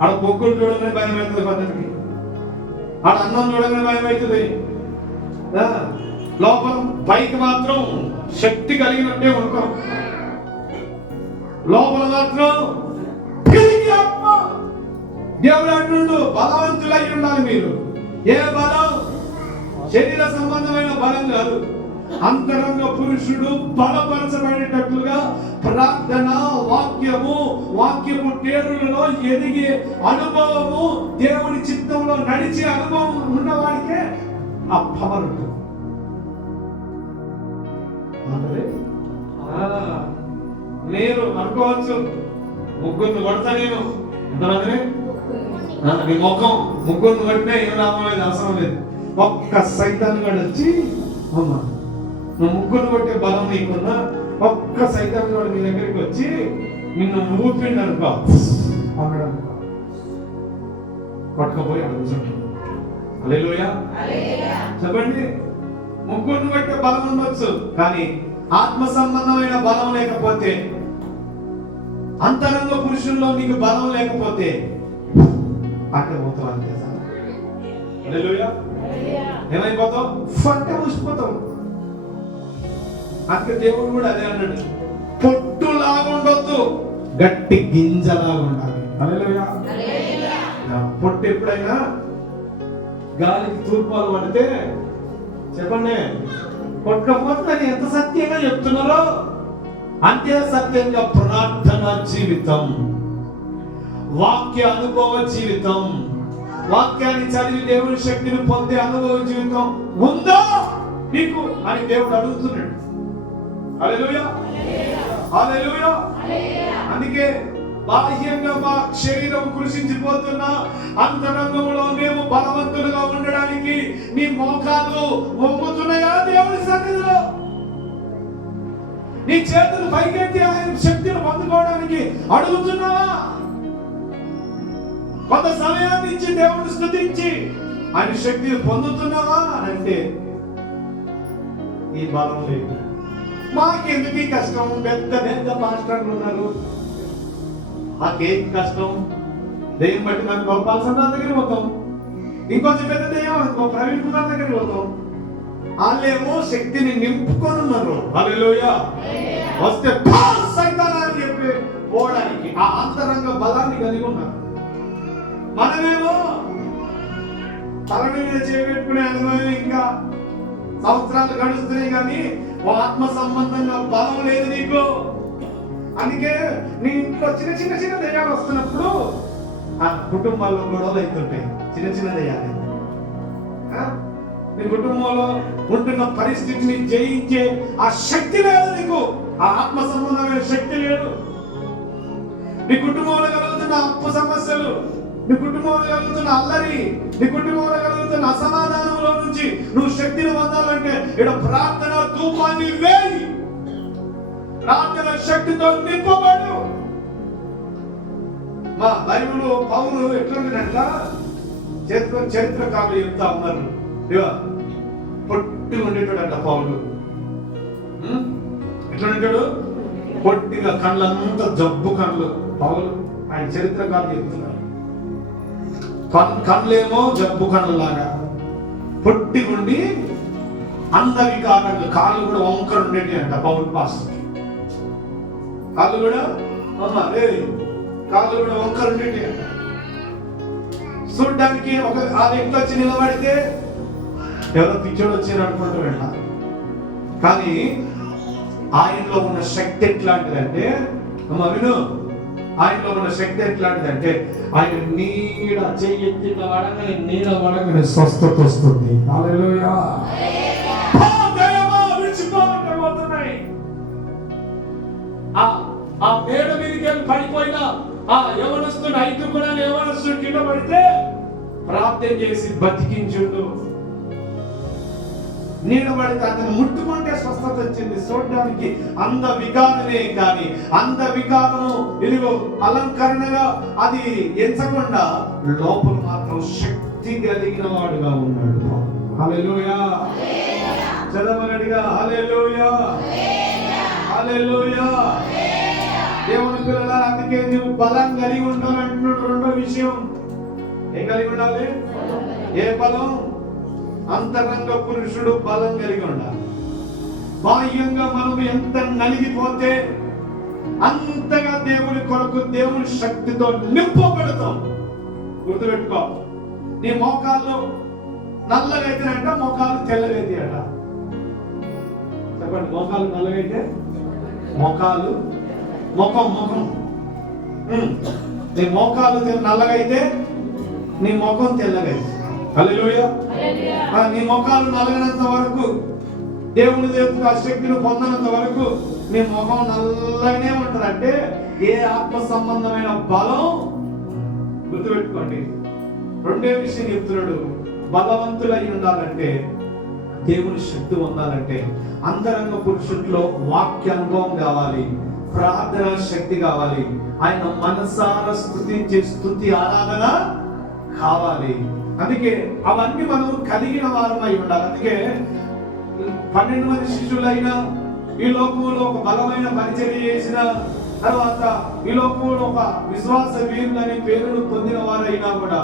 ఆడ పొక్కులు చూడగానే భయం అవుతుంది పద్ధతికి, ఆడ అన్నం చూడగానే భయం అవుతుంది. లోపల పైకి మాత్రం శక్తి కలిగినట్టే ఉంటాం, లోపల మాత్రం దేవుడు అంటుండు బలవంతులై ఉండాలి మీరు. ఏ బలం? శరీర సంబంధమైన బలం కాదు. అంతరంగ పురుషుడు బలపరచబడేటట్లుగా ప్రార్థన, వాక్యము టేరులలో ఎదిగే అనుభవము, దేవుని చిత్తంలో నడిచే అనుభవం ఉన్నవాడికే ఆ పవర్ ఉంటుంది. నేను అనుకోవచ్చు, ముగ్గురిని కొడతా నేను నీ ముఖం, ముగ్గురిని కొట్టినా ఏం లాభం లేదు, అవసరం లేదు. ఒక్క సైతాన్ని కూడా వచ్చి అమ్మా నువ్వు ముగ్గురిని కొట్టే బలం నీకున్నా, ఒక్క సైతాన్ని కూడా నీ దగ్గరికి వచ్చి నిన్ను ఊపిండి అనుకో, కొట్టకపోయి అడుగుతుంటాడు. హల్లెలూయా. చెప్పండి. ముగ్గురిని కొట్టే బలం ఉండొచ్చు, కానీ ఆత్మ సంబంధమైన బలం లేకపోతే, అంతరంగ పురుషుల్లో నీకు బలం లేకపోతే అక్కడ పోతావు. అంతే. హల్లెలూయా. ఏమైపోతావు? ఫంటే ఊసిపోతావు. అక్కడ దేవుడు కూడా అదే అన్నాడు, పొట్టులాగా ఉండొద్దు, గట్టి గింజలాగా ఉండాలి. హల్లెలూయా. పొట్టు ఎప్పుడైనా గాలికి తూర్పాలు పడితే చెప్పండి, కొట్టకపోతే ఎంత సత్యంగా చెప్తున్నారో అంతే సత్యంగా ప్రార్థన జీవితం, వాక్య అనుభవ జీవితం, వాక్యాన్ని చదివి దేవుని శక్తిని పొందే అనుభవ జీవితం ఉందా నీకు అని దేవుడు అడుగుతున్నాడు. హల్లెలూయా. హల్లెలూయా. అందుకే బాహ్యంగా మా శరీరం కృషించిపోతున్నా అంతరంగంలో మేము బలవంతులుగా ఉండడానికి నీ మోకాలు వంగుతున్నాయా దేవుని సన్నిధిలో? నీ చేతులు పైకెత్తి ఆయన శక్తిని పొందుకోవడానికి అడుగుతున్నావా? కొంత సమయాన్ని ఇచ్చి దేవుని స్తుతించి ఆయన శక్తిని పొందుతున్నావా అంటే ఈ బలం లేదు. మాకెందుకు ఈ కష్టం? పెద్ద పెద్ద మాస్టర్లు ఉన్నారు, మాకేం కష్టం? దెయ్యం బట్టి నాకు గోపాల్సిన దగ్గరికి పోతాం, ఇంకొంచెం పెద్ద దెయ్యం అనుకో ప్రవీణ్ కుమార్ దగ్గరికి పోతాం. వాళ్ళేమో శక్తిని నింపుకొని ఉన్నారు. హల్లెలూయా. వస్తే సైతాన్ అని చెప్పి పోవడానికి ఆ అంతరంగ బలాన్ని కలిగి ఉన్నారు. మనమేమో తల మీద చేపెట్టుకునే అనుభవం ఇంకా సంవత్సరాలు గడుస్తున్నాయి, కానీ ఆత్మ సంబంధంగా బలం లేదు నీకు. అందుకే నీ ఇంట్లో చిన్న చిన్న చిన్న దయ్యాలు వస్తున్నప్పుడు ఆ కుటుంబాల్లో గొడవలు అవుతుంటాయి. చిన్న చిన్న దయ్యాలు నీ కుటుంబంలో ఉంటున్న పరిస్థితిని జయించే ఆ శక్తి లేదు నీకు, ఆ ఆత్మ సంబంధమైన శక్తి లేదు. నీ కుటుంబంలో కలుగుతున్న అప్పు సమస్యలు, నీ కుటుంబంలో కలుగుతున్న అల్లరి, నీ కుటుంబంలో కలుగుతున్న అసమాధానంలో నుంచి నువ్వు శక్తిని పొందాలంటే ఇక్కడ ప్రార్థన ధూపాన్ని వేయి, ప్రార్థన శక్తితో నింపబడు. మా బైబిల్ పౌలు ఎట్లుంటుందంట, చరిత్రకారులు చెప్తా ఉన్నారు, పొట్టి ఉండేటాడంట పౌలు. ఎట్లా ఉంటాడు? పొట్టిగా, కళ్ళంతా జబ్బు కళ్ళు పౌలు. ఆయన చరిత్రకారులు చెప్తున్నారు, కళ్ళేమో జబ్బు కళ్ళలాగా పొట్టి ఉండి అందవికారంగా, కాళ్ళు కూడా వంకర ఉండేటి అంట పౌలు పాస్టర్. కాళ్ళు కూడా వంకర ఉండేటి అంట. చూడ్డానికి ఆ వ్యక్తి వచ్చి నిలబడితే ఎవరో పిచ్చోడు వచ్చారు అనుకుంటారంట. కానీ ఆయనలో ఉన్న శక్తి ఎట్లాంటిదంటే, విను, ఆయనలో ఉన్న శక్తి ఎట్లాంటిదంటే ఆయన నీడ చెయ్యి వడగానే, నీడ వడగానే స్వస్థత వస్తుంది. హల్లెలూయా. ఆ మేడ మీదకి వెళ్ళి పడిపోయిన ఆ యవనస్తుడు, 5 కూడా యవనస్తుడు కింద పడితే ప్రార్థన చేసి బతికించుండు. నీడబడితే అతను ముట్టుకుంటే స్వస్థత వచ్చింది. చూడడానికి అంద వికారమే, కానీ అంద వికారము ఇదిగో అలంకరణగా అది ఎంచకుండా లోపల మాత్రం శక్తి కలిగిన వాడుగా ఉన్నాడు. హల్లెలూయా. చదవనడిగా హల్లెలూయా, హల్లెలూయా. దేవుని పిల్లల, అందుకే నువ్వు బలం కలిగి ఉండాలంటున్నాడు. రెండో విషయం ఏం కలిగి ఉండాలి? ఏ బలం? అంతరంగ పురుషుడు బలం కలిగి ఉండాలి. బాహ్యంగా మనం ఎంత నలిగిపోతే అంతగా దేవుని కొరకు, దేవుని శక్తితో నింపబడతాం. గుర్తుపెట్టుకో, నీ మోకాళ్ళు నల్లగైతేనంట, మోకాళ్ళు తెల్లగైతే అట. చెప్పండి, మోకాళ్ళు నల్లగైతే మోకాళ్ళు ముఖం నీ మోకాళ్ళు నల్లగైతే నీ ముఖం తెల్లగైతే. హల్లెలూయా. నీ ముఖాలు నలగనంత వరకు, దేవుని దేవుడు ఆ శక్తిని పొందనంత వరకు నీ ముఖం నల్లగానే ఉంటుంది. అంటే ఏ ఆత్మ సంబంధమైన బలం? గుర్తుపెట్టుకోండి. రెండే విషయం చెప్తున్నాడు, బలవంతులై ఉండాలంటే, దేవుని శక్తి పొందాలంటే అంతరంగ పురుషుల్లో వాక్య అనుభవం కావాలి, ప్రార్థన శక్తి కావాలి, ఆయన మనసారా స్తుతించే స్తుతి ఆరాధన కావాలి. అందుకే అవన్నీ మనం కలిగిన వారమై ఉండాలి. అందుకే 12 మంది శిష్యులైనా, ఈ లోకంలో ఒక బలమైన పరిచర్య చేసిన తర్వాత ఈ లోకంలో ఒక విశ్వాస వీరులని పేరును పొందిన వారైనా కూడా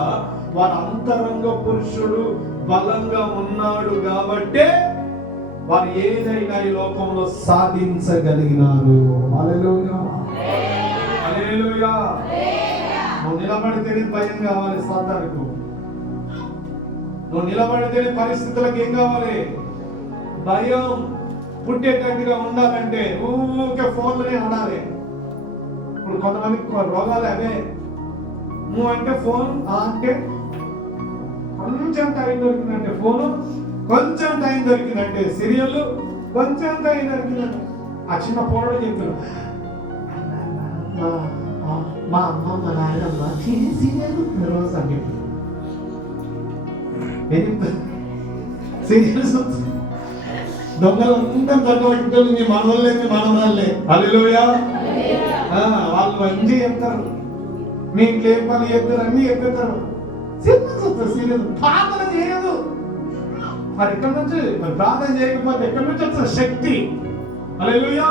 వారి అంతరంగ పురుషుడు బలంగా ఉన్నాడు కాబట్టే వారు ఏదైనా ఈ లోకంలో సాధించగలిగినారు. హల్లెలూయా, హల్లెలూయా. నువ్వు నిలబడితేనే భయం కావాలి సాతానుకు. నువ్వు నిలబడితేనే పరిస్థితులకు ఏం కావాలి? భయం పుట్టేటట్టుగా ఉండాలంటే ఊరికే ఫోన్లోనే ఉండాలి. ఇప్పుడు కొంతమందికి రోగాలు అవే. నువ్వు అంటే ఫోన్ అంటే కొంచెం టైం దొరికిందంటే ఫోను, కొంచెం టైం దొరికిందంటే సీరియల్, కొంచెం టైం దొరికిందంటే ఆ చిన్న పోరడు చెప్తాడు, మా అమ్మ మా నాయనమ్మ సీరియల్ రోజు అని చెప్పి సీరియల్స్ దొంగలు అందరం దొంగ నీ మనవల్లే, మీ మనవరాళ్ళే. హల్లెలూయా. వాళ్ళు అన్నీ చెప్తారు, మీ ఇంట్లో ఏం పని చెప్తారు, అన్నీ చెప్పేస్తారు. సీరియల్స్ వస్తారు, సీరియల్. ప్రార్థన చేయదు. మరి ఎక్కడి నుంచి? మరి ప్రార్థన చేయకపోతే ఎక్కడి నుంచి వస్తుంది శక్తి? హల్లెలూయా.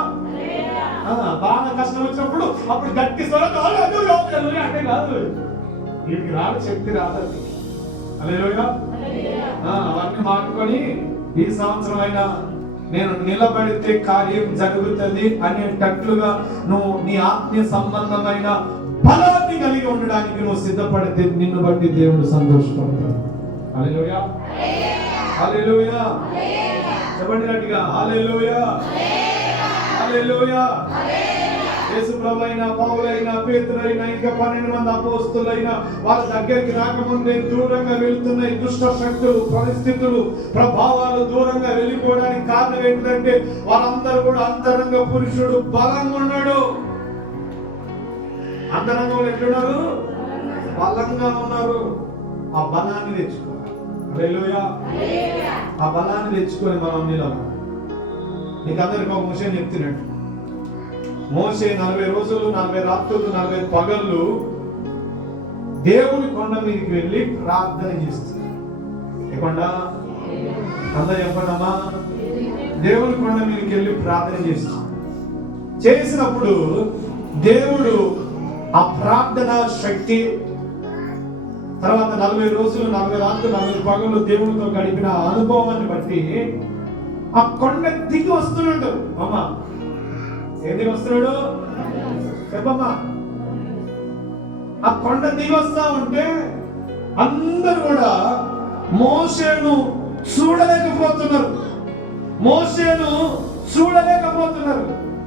బాగా కష్టం వచ్చినప్పుడు అప్పుడు గట్టి స్వరం అంటే కాదు, వీటికి రాదు, శక్తి రాదు. హల్లెలూయా. అవన్నీ మానుకొని ఈ సంవత్సరం అయినా నేను నిలబడితే కార్యం జరుగుతుంది అనేటట్లుగా నువ్వు నీ ఆత్మీయ సంబంధమైన బలాన్ని కలిగి ఉండడానికి నువ్వు సిద్ధపడితే నిన్ను బట్టి దేవుడు సంతోషపడతాడు. హల్లెలూయా, హల్లెలూయా. చెప్పండి గట్టిగా, హల్లెలూయా, హల్లెలూయా. యేసు ప్రభువైన, పౌలైన, పేతురైన, ఇంకా 12 మంది అపోస్తలులైన వాళ్ళ దగ్గరికి రాకముందే దూరంగా వెళ్తున్న దుష్ట శక్తులు, పరిస్థితులు, ప్రభావాలు దూరంగా వెళ్ళిపోవడానికి కారణం ఏంటంటే వాళ్ళందరూ కూడా అంతరంగ పురుషుడు బలంగా ఉన్నాడు. అంతరంగంలో ఎట్లున్నారు? బలంగా ఉన్నారు. ఆ బలాన్ని తెచ్చుకోవాలి. హల్లెలూయా. ఆ బలాన్ని తెచ్చుకొని మనం నిలబడాలి. నీకు అందరికి ఒక విషయం చెప్తున్నట్టు, మోషే 40 రోజులు 40 రాత్రులు 40 పగళ్ళు దేవుని కొండ మీదకి వెళ్ళి ప్రార్థన చేస్తుంది. ఏ కొండ? అందరూ చెప్పండమ్మా. దేవుని కొండ మీదకి వెళ్ళి ప్రార్థన చేస్తుంది. చేసినప్పుడు దేవుడు ఆ ప్రార్థన శక్తి, తర్వాత 40 రోజులు 40 రాత్రులు 40 పగలు దేవుడితో గడిపిన అనుభవాన్ని బట్టి ఆ కొండ దిగి వస్తున్నాడు. అమ్మా ఏం దిగి వస్తున్నాడు చెప్పమ్మా? ఆ కొండ దిగి వస్తా ఉంటే అందరూ కూడా మోషేను చూడలేకపోతున్నారు.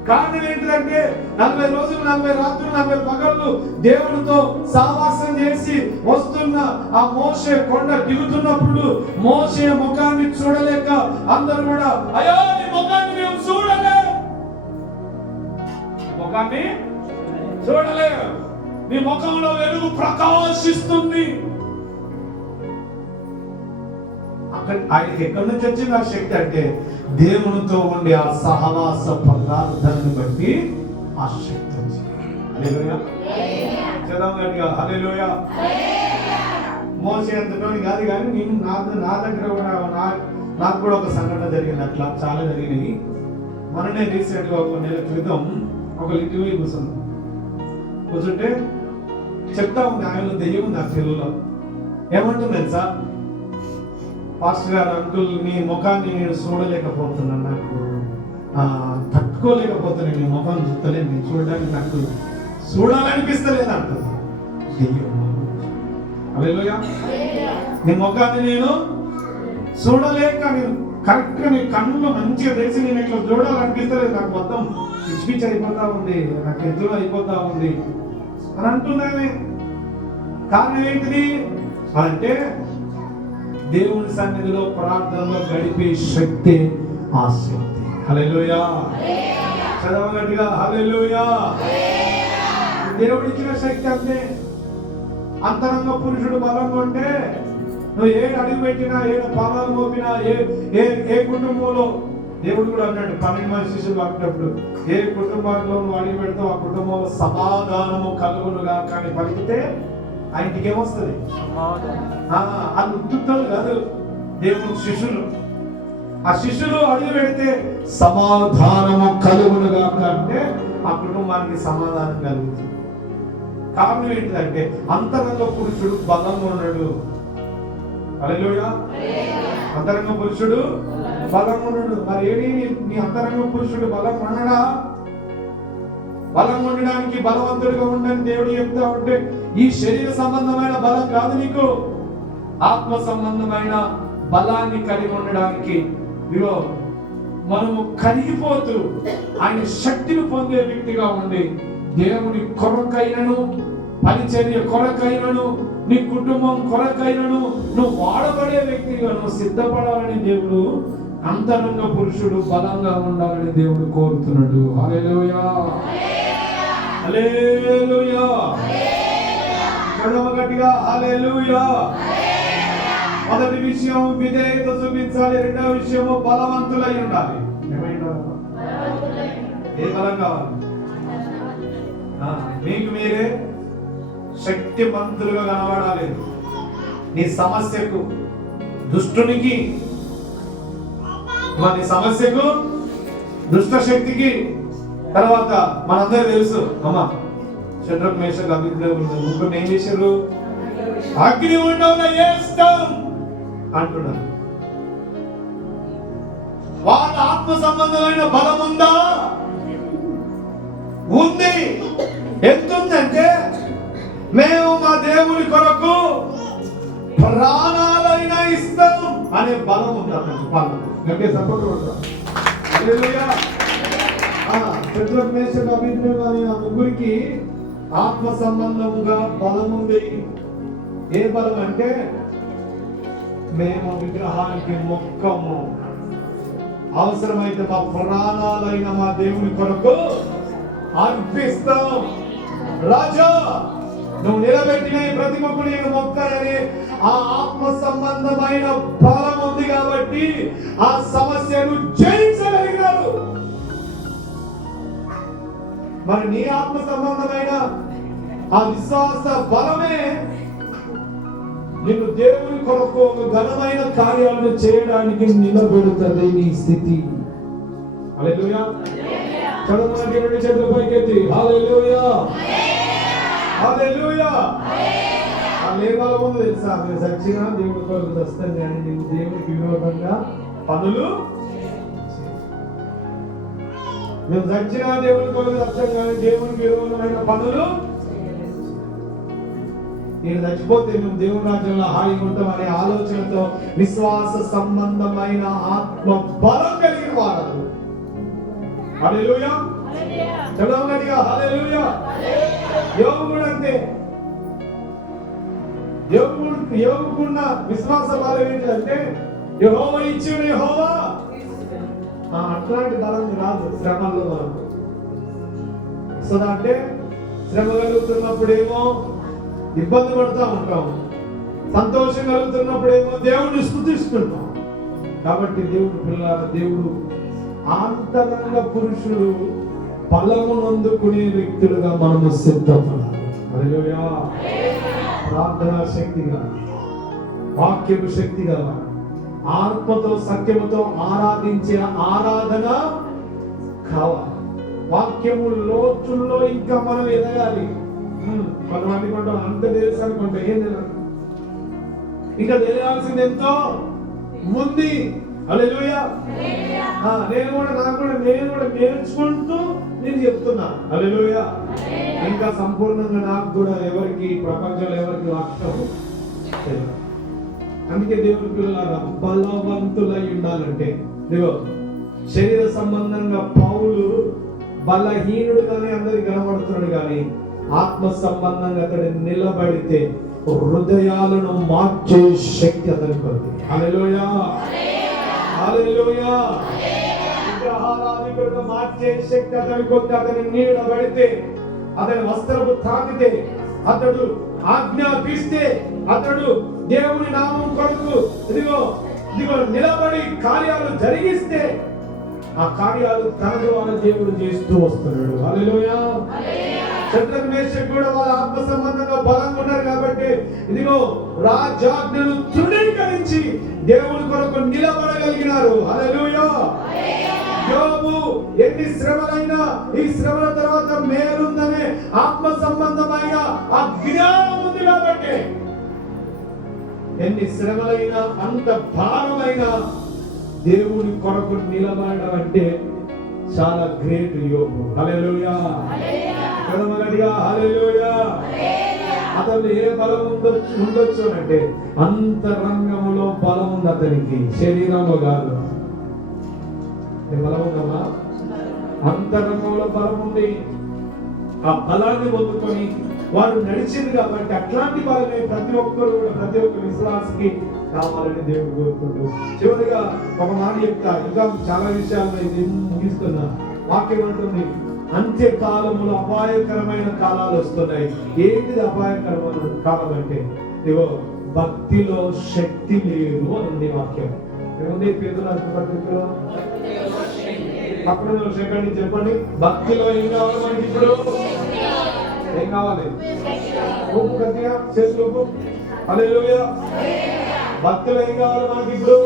కారణం ఏంటంటే 40 రోజులు 40 రాత్రులు 40 పగళ్ళు దేవుడితో సావాసం చేసి వస్తున్న ఆ మోషే కొండ దిగుతున్నప్పుడు మోషే ముఖాన్ని చూడలేక అందరూ కూడా అయ్యో నీ ముఖాన్ని మేము చూడలేము, ముఖాన్ని చూడలేము, నీ ముఖంలో వెలుగు ప్రకాశిస్తుంది. ఆయనకి ఎక్కడి నుంచి వచ్చింది ఆ శక్తి అంటే దేవునితో ఉండే ఆ సహవాస పదార్థాన్ని బట్టి ఆ శక్తి వచ్చింది. హల్లెలూయా. చదవం గట్టిగా హల్లెలూయా. మోసే అంతటోని కాదు కానీ నేను నా దగ్గర కూడా నాకు కూడా ఒక సంఘటన జరిగింది. అట్లా చాలా జరిగినాయి. మననే రీసెంట్గా ఒక నెల క్రితం ఒక ఇంటికి కూర్చుంటే చెప్తా ఉంది ఆయన దెయ్యం ఉంది ఆ చెరువులో. ఏమంటుంది తెలుసా? పాస్టర్ గారు అంకుల్ మీ ముఖాన్ని నేను చూడలేకపోతున్నాను, నాకు తట్టుకోలేకపోతున్నాను, నీ ముఖం చూస్తలేదు, నేను చూడడానికి నాకు చూడాలనిపిస్తలేదు అంటుంది. హల్లెలూయా. నీ ముఖాన్ని నేను చూడలేక, నేను కరెక్ట్గా నీ కన్నులో మంచిగా తెలిసి నేను ఇట్లా చూడాలనిపిస్తలేదు, నాకు మొత్తం పిచ్చి అయిపోతా ఉంది, నాకు ఎదురు అయిపోతా ఉంది అని అంటున్నామే. కారణం ఏంటిది అంటే దేవుని సన్నిధిలో ప్రార్థనలో గడిపే శక్తి ఆ శక్తి. హల్లెలూయా. చదవగట్టిగా హల్లెలూయా. దేవుడు ఇచ్చిన శక్తి అంతే. అంతరంగ పురుషుడు బలంగా ఉంటే నువ్వు ఏ అడుగు పెట్టినా, ఏ పాదాలు మోపినా, ఏ కుటుంబంలో దేవుడు కూడా అన్నాడు 12 మంది శిష్యులు పంపినప్పుడు, ఏ కుటుంబంలో నువ్వు అడుగు పెడతావు ఆ కుటుంబంలో సమాధానము కలుగునుగా కానీ పలికితే ఆ ఇంటికి ఏమొస్తుంది? అది ఉత్తుత్తులు కాదు, దేవుడు శిష్యులు. ఆ శిష్యులు అడుగు పెడితే సమాధానము కలుగునుగా అంటే ఆ కుటుంబానికి సమాధానం కలుగుతుంది. కారణం ఏంటిదంటే అంతరంగ పురుషుడు బలంగా ఉన్నాడు. హల్లెలూయా. అంతరంగ పురుషుడు బలంగా ఉన్నాడు. మరి ఏది నీ అంతరంగ పురుషుడు బలంగా ఉన్నాడా? బలంగా ఉండడానికి బలవంతుడిగా ఉండని దేవుడు చెప్తా ఉంటే ఈ శరీర సంబంధమైన బలం కాదు, నీకు ఆత్మ సంబంధమైన బలాన్ని కలిగి ఉండడానికి ఇదిగో మనము కరిగిపోతూ ఆయన శక్తిని పొందే వ్యక్తిగా ఉండి దేవుని కొరకైనను, పరిచర్య కొరకైనను, నీ కుటుంబం కొరకైనను నువ్వు వాడబడే వ్యక్తిగా నువ్వు సిద్ధపడాలని దేవుడు అంతరంగ పురుషుడు బలంగా ఉండాలని దేవుడు కోరుతున్నాడు. హల్లెలూయా. హల్లెలూయా. గట్టిగా హల్లెలూయా. మొదటి విషయం విధేయత చూపించాలి. రెండవ విషయం బలవంతులై ఉండాలి. ఏ బలం కావాలి? మీకు మీరే శక్తివంతులుగా కనబడాలి. నీ సమస్యకు దుష్టునికి, నీ సమస్యకు దుష్ట శక్తికి, తర్వాత మనందరూ తెలుసు అమ్మా శత్రుఘ్న మేషకు అభిప్రాయం ముగ్గురు ఏం చేశారు? అగ్ని ఉండవున ఏస్తాం అంటున్నారు. వాళ్ళ ఆత్మ సంబంధమైన బలం ఉందా? ఉంది. ఎంతుందంటే మేము మా దేవుని కొరకు ప్రాణాలైనా ఇస్తాం అనే బలం ఉంది అన్నట్టు వాళ్ళకు. గట్టిగా సపోర్ట్ కొడతాం. హల్లెలూయా. శత్రుఘ్న మేషకు అభిప్రాయం అనే ఆ ముగ్గురికి ఆత్మ సంబంధముగా బలం ఉంది. ఏ బలం అంటే మేము విగ్రహానికి మొక్కము, అవసరమైతే మా ప్రాణాలైన మా దేవుని కొరకు అర్పిస్తాం. రాజా నువ్వు నిలబెట్టిన ఈ ప్రతిమకు నేను మొక్కనని ఆ ఆత్మ సంబంధమైన బలం ఉంది కాబట్టి ఆ సమస్యను జయించగలిగినారు. మరి నీ ఆత్మ సంబంధమైన ఆ విశ్వాస బలమే నిన్ను దేవుని కొరకు ఒక ఘనమైన కార్యాలను చేయడానికి నిలబెడుతుంది నీ స్థితి. హల్లెలూయా. చదవమని రెండు చేతుల పైకెత్తి హల్లెలూయా హల్లెలూయా. ఏ బలం ఉందో తెలుసా? మీరు సచ్చినా దేవుడి కొరకు వస్తాం కానీ నీవు దేవునికి విరోధంగా పనులు, మేము సచ్చినా దేవుని కొరకు వస్తాం కానీ దేవునికి విరోధమైన పనులు. నేను చచ్చిపోతే మేము దేవుని రాజ్యంలో హాయిగా ఉంటామనే ఆలోచనతో విశ్వాస సంబంధమైన ఆత్మ బలం కలిగిన వారు. హల్లెలూయా. చదవగలిగా హల్లెలూయా. యోబు అంటే యోబుకున్న విశ్వాస బలం ఏంటంటే యెహోవా ఇచ్చిన యెహోవా. అట్లాంటి బలం రాదు శ్రమల్లో మనకు. సో అంటే శ్రమ కలుగుతున్నప్పుడేమో ఇబ్బంది పడుతూ ఉంటాం, సంతోషం కలుగుతున్నప్పుడేమో దేవుడిని స్తుతిస్తుంటాం. కాబట్టి దేవుడు పిల్లల దేవుడు ఆంతరంగ పురుషుడు బలమునందుకునే వ్యక్తులుగా మనము సిద్ధపడాలి. హల్లెలూయా. ప్రార్థనా శక్తిగా, వాక్యము శక్తిగా, ఆత్మతో సత్యముతో ఆరాధించే ఆరాధన కావాలి. వాక్యము లోతుల్లో ఇంకా మనం ఎదగాలి. కొంతమంది కొంటాం అంత తెలుసాను కొంట ఏం తెలియదు, ఇంకా తెలియాల్సింది ఎంతో ముందు. హల్లెలూయా. నేను కూడా నేర్చుకుంటూ నేను చెప్తున్నా. హల్లెలూయా. ఇంకా సంపూర్ణంగా నాకు కూడా ఎవరికి ప్రపంచంలో ఎవరికి వాక్యం తెలియదు. అందుకే దేవుడి పిల్లలారా బలవంతులై ఉండాలంటే, ఇదిగో శరీర సంబంధంగా పౌలు బలహీనుడుగానే అందరికి కనబడుతున్నాడు, కానీ ఆత్మ సంబంధంగా అతడు నిలబడితే హృదయాలను మార్చే శక్తి అతనికి ఉంది. హల్లెలూయా హల్లెలూయా. విగ్రహారాధికుడిగా మార్చే శక్తి అతనికి ఉంది. అతని నీడబడితే, అతని వస్త్రపు తాకితే, అతడు ఆజ్ఞాపిస్తే, అతడు దేవుని నామం కొరకు ఇదిగో నిలబడి కార్యాలు జరిగిస్తే, ఆ కార్యాలు తన ద్వారా దేవుడు చేస్తూ వస్తున్నాడు. హల్లెలూయా. శత్రుఘ్న మేషకు కూడా వాళ్ళ ఆత్మ సంబంధంగా బలంగా ఉన్నారు కాబట్టి ఇదిగో రాజాజ్ఞను తృణీకరించి దేవుని కొరకు నిలబడగలిగినారు. హల్లెలూయా. యోబు ఎన్ని శ్రమలైనా ఈ శ్రమల తర్వాత మేలుందనే ఆత్మ సంబంధమైన ఆ జ్ఞానం ఉంది కాబట్టి ఎన్ని శ్రమలైనా అంత భారమైన దేవుని కొరకు నిలబడడం అంటే చాలా గ్రేట్ యోబు. హల్లెలూయా. హల్లెలూయా. అతను ఏ బలం ఉండొచ్చు అంటే అంతరంగంలో బలం ఉంది అతనికి, శరీరంలో కాదు. బలం ఉందమ్మా, అంతరంగంలో బలం ఉంది. ఆ బలాన్ని పొందుకొని వారు నడిచింది కాబట్టి అట్లాంటి బలమే ప్రతి ఒక్కరు కూడా ప్రతి ఒక్క విశ్వాసకి కావాలని దేవుడు కోరుకుంటూ చివరిగా ఒక మాట చెప్తా. ఇంకా చాలా విషయాలు ముగిస్తున్నా. వాక్యం అంటుంది అంత్యకాలములో అపాయకరమైన కాలాలు వస్తున్నాయి. ఏంటిది అపాయకరమైన కాలం అంటే, ఇగో భక్తిలో శక్తి లేదు అని ఉంది వాక్యం. ఏముంది పేదల పత్రికలో? అప్పుడు సెకండ్ చెప్పండి. భక్తిలో ఏం కావాలి మనకి? ఇప్పుడు ఏం కావాలి? ఊపు గట్టిగా చేతులు. హల్లెలూయా. భక్తిలో ఏం కావాలి మనకి ఇప్పుడు?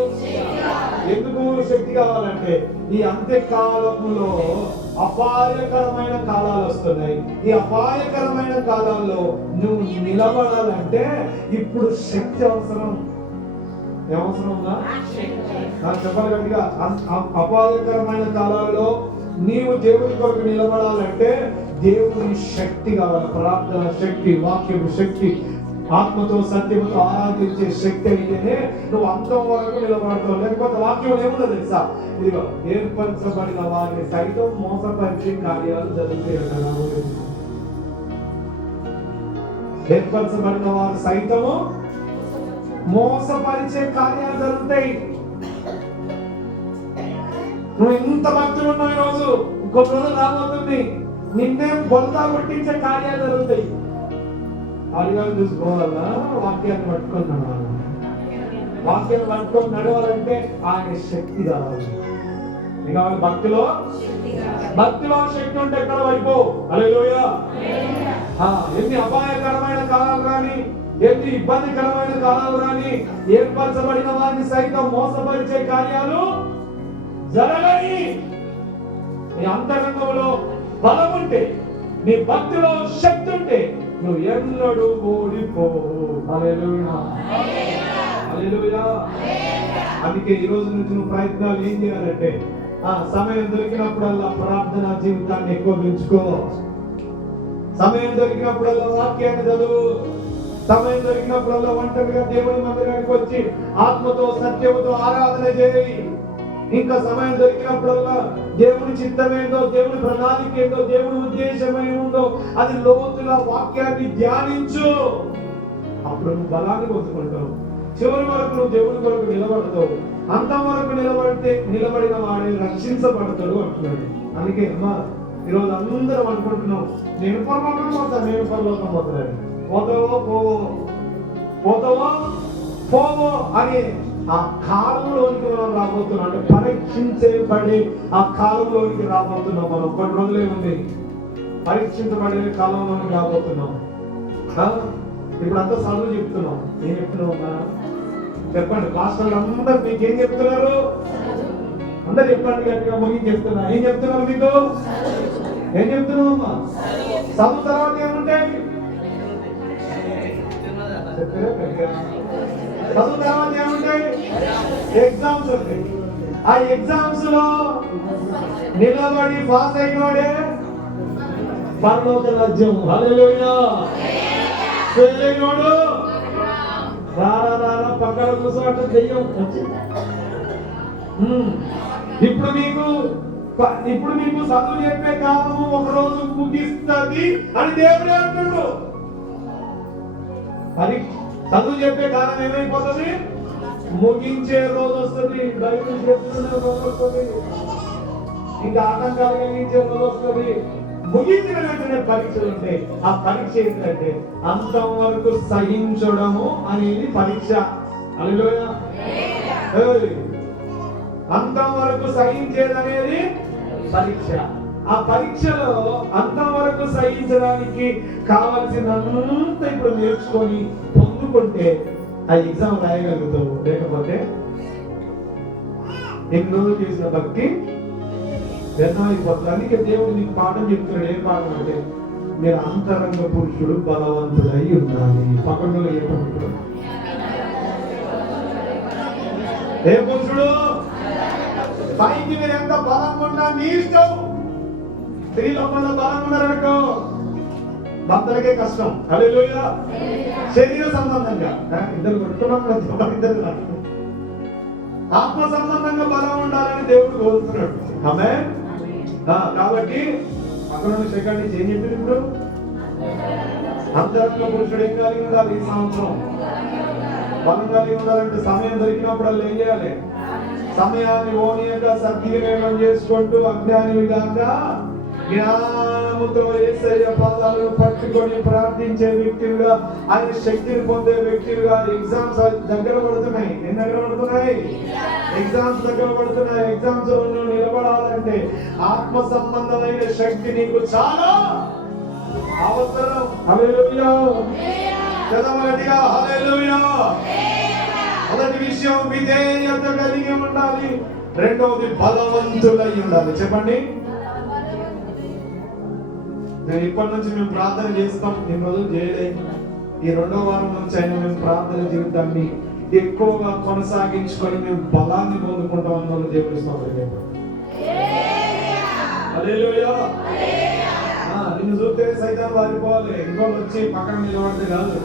ఎందుకు శక్తి కావాలంటే ఈ అంత్యకాలంలో అపాయకరమైన కాలాలు వస్తున్నాయి. ఈ అపాయకరమైన కాలాల్లో నువ్వు నిలబడాలంటే ఇప్పుడు శక్తి అవసరం. ఏమవసరం ఉందా? చెప్పాలి గట్టిగా. అపాయకరమైన కాలాల్లో నీవు దేవుని కొరకు నిలబడాలంటే దేవుని శక్తి కావాలి. ప్రార్థన శక్తి, వాక్యము శక్తి, ఆత్మతో సత్యముతో ఆరాధించే శక్తి అయితేనే నువ్వు అంతం వరకు నిలబడతావు. లేకపోతే వాక్యం ఏముందో తెలుసా? ఇదిగో ఏర్పరచబడిన వారిని సైతం మోసపరిచే కార్యాలు జరుగుతాయి. ఏర్పరచబడిన వారు సైతము మోసపరిచే కార్యాలు జరుగుతాయి. నువ్వు ఎంత భక్తులు ఉన్నావు, ఈరోజు ఇంకొక రోజు రాబోతుంది నిన్నే బొంతా కొట్టించే కార్యాలు జరుగుతాయి. అడిగాలు చూసుకోవాలా? వాక్యాన్ని పట్టుకొని నడవాలి. వాక్యాన్ని పట్టుకొని నడవాలంటే ఆయన శక్తి కావాలి. కావాలి భక్తిలో శక్తి ఉంటే ఎక్కడ వైపు. హల్లెలూయా. ఎన్ని అపాయకరమైన కాలాలు కానీ ఎన్ని ఇబ్బందికరమైన కాలాలు రాని ఏర్పరచబడిన వారిని సైతం మోసపరిచే కార్యాలు జరగని. నీ అంతరంగంలో బలం ఉంటే, నీ భక్తిలో శక్తి ఉంటే నువ్వు ఎన్నడూ ఓడిపోవు. హల్లెలూయా, హల్లెలూయా. అందుకే ఈ రోజు నుంచి నువ్వు ప్రయత్నాలు ఏం చేయాలంటే, సమయం దొరికినప్పుడల్లా ప్రార్థనా జీవితాన్ని ఎక్కువ పెంచుకో. సమయం దొరికినప్పుడల్లా వాక్యాన్ని చదువు. సమయం దొరికినప్పుడల్లా ఒంటరిగా దేవుని మందిరానికి వచ్చి ఆత్మతో సత్యముతో ఆరాధన చేయి. ఇంకా సమయం దొరికినప్పుడల్లా దేవుని చిత్తమేందో, దేవుని ప్రణాళిక ఏందో, దేవుని ఉద్దేశం ఏముందో అది లోతుగా వాక్యాన్ని ధ్యానించు. అప్పుడు నువ్వు బలాన్ని పొందుకుంటావు. చివరి వరకు నువ్వు దేవుని కొరకు నిలబడతావు. అంతవరకు నిలబడిన వాడే రక్షించబడతాడు అంటున్నాడు. అందుకే అమ్మా ఈరోజు అందరం అనుకుంటున్నాం, నేను పరలోకం పోతాను, నేను పరలోకం పోతాను. పోతావో పోవో, పోతావో పోవో అని ఆ కాలంలోనికి మనం రాబోతున్నాం. అంటే పరీక్షించబడే ఆ కాలంలోనికి రాబోతున్నాం. మనం కొన్ని రోజులే ఉంది, పరీక్షించబడే కాలంలోనికి రాబోతున్నాం. ఇప్పుడు అంతా చదువు చెప్తున్నాం. ఏం చెప్తున్నాం చెప్పండి. పాస్టర్లు అందరూ మీకేం చెప్తున్నారు? అందరు చెప్పండి గట్టిగా. ముగించి చెప్తున్నా. ఏం చెప్తున్నారు మీకు? ఏం చెప్తున్నావు అమ్మా? చదువు తర్వాత ఏముంటాయి? చదువు తర్వాత ఏముంటాయి? ఎగ్జామ్స్ ఉంటాయి. ఆ ఎగ్జామ్స్ లో నిలబడి పాస్ అయినోడే పరలోక రాజ్యం. హల్లెలూయా. ఫెయిల్ అయినోడు రారా పక్కన కూర్చోట దెయ్యం వచ్చింది. ఇప్పుడు మీకు చదువు చెప్పే కాలము ఒక రోజు ముగిస్తుంది అని దేవుడే అంటున్నాడు. అది చదువు చెప్పే కాలం ఏమైపోతుంది? ముగించే రోజు వస్తుంది. బైబిల్ చెప్తున్న రోజు వస్తుంది. ఇంకా ఆటంకాలు కలిగించే రోజు వస్తుంది. ముగించిన వెంటనే పరీక్షలు ఉంటాయి. ఆ పరీక్ష ఏంటంటే అంతం వరకు సహించడము అనేది పరీక్ష. హల్లెలూయా. అంతం వరకు సహించేది అనేది పరీక్ష. ఆ పరీక్షలో అంతం వరకు సహించడానికి కావలసినంత ఇప్పుడు నేర్చుకొని పొందుకుంటే ఆ ఎగ్జామ్ రాయగలుగుతావు. లేకపోతే ఎన్నో చేసిన భక్తి వ్యర్థమైపోతుంది. అందుకే దేవుడు నీకు పాఠం చెప్తున్నాడు. ఏం పాఠం అంటే మీరు అంతరంగ పురుషుడు బలవంతుడై ఉండాలి. పక్కన ఏమంటాడు? ఏ పురుషుడు? పైకి మీరు ఎంత బలంగా ఉన్నా మీ ఇష్టం. స్త్రీ లోపల బలంగా ఉన్నారనుకో భర్తలకే కష్టం. హల్లెలూయా. శరీర సంబంధంగా ఇద్దరు కొట్టుకున్నాం, ఇద్దరు ఆత్మ సంబంధంగా బలం ఉండాలని దేవుడు కోరుతున్నాడు. ఆమేన్. కాబట్టి అక్కడ సెకండ్ నుంచి ఏం చెప్పింది? ఇప్పుడు అంతరంగ పురుషుడు ఏం కలిగి ఉండాలి? ఈ సంవత్సరం బలం కలిగి ఉండాలంటే సమయం దొరికినప్పుడు ఏం చేయాలి? సమయాన్ని ఓనియగా సద్వినియోగం చేసుకుంటూ అజ్ఞానివి కాక జ్ఞానముతో యేసయ్య పాదాలను పట్టుకొని ప్రార్థించే వ్యక్తులుగా, ఆయన శక్తిని పొందే వ్యక్తులుగా. ఎగ్జామ్స్ దగ్గర పడుతున్నాయి. ఎన్ని దగ్గర పడుతున్నాయి? ఎగ్జామ్స్ దగ్గర పడుతున్నాయి. ఎగ్జామ్స్ లో నిలబడాలంటే ఆత్మ సంబంధమైన శక్తి నీకు చాలా అవసరం. హల్లెలూయా. చదవగట్టిగా హల్లెలూయా. మొదటి విషయం విధేయత కలిగి ఉండాలి. రెండవది బలవంతులై ఉండాలి. చెప్పండి. నేను ఇప్పటి నుంచి మేము ప్రార్థన చేస్తాం. ఈ రోజు చేయలే. ఈ 2వ వారం నుంచి అయినా మేము ప్రార్థన జీవితాన్ని ఎక్కువగా కొనసాగించుకొని మేము బలాన్ని పొందుకుంటాం అన్న దేవుని స్తోత్రం. హల్లెలూయా. నిన్ను చూస్తే సైతాన్ వారిపోవాలి. ఇంకోళ్ళు వచ్చి పక్కన నిలబడితే కాదు.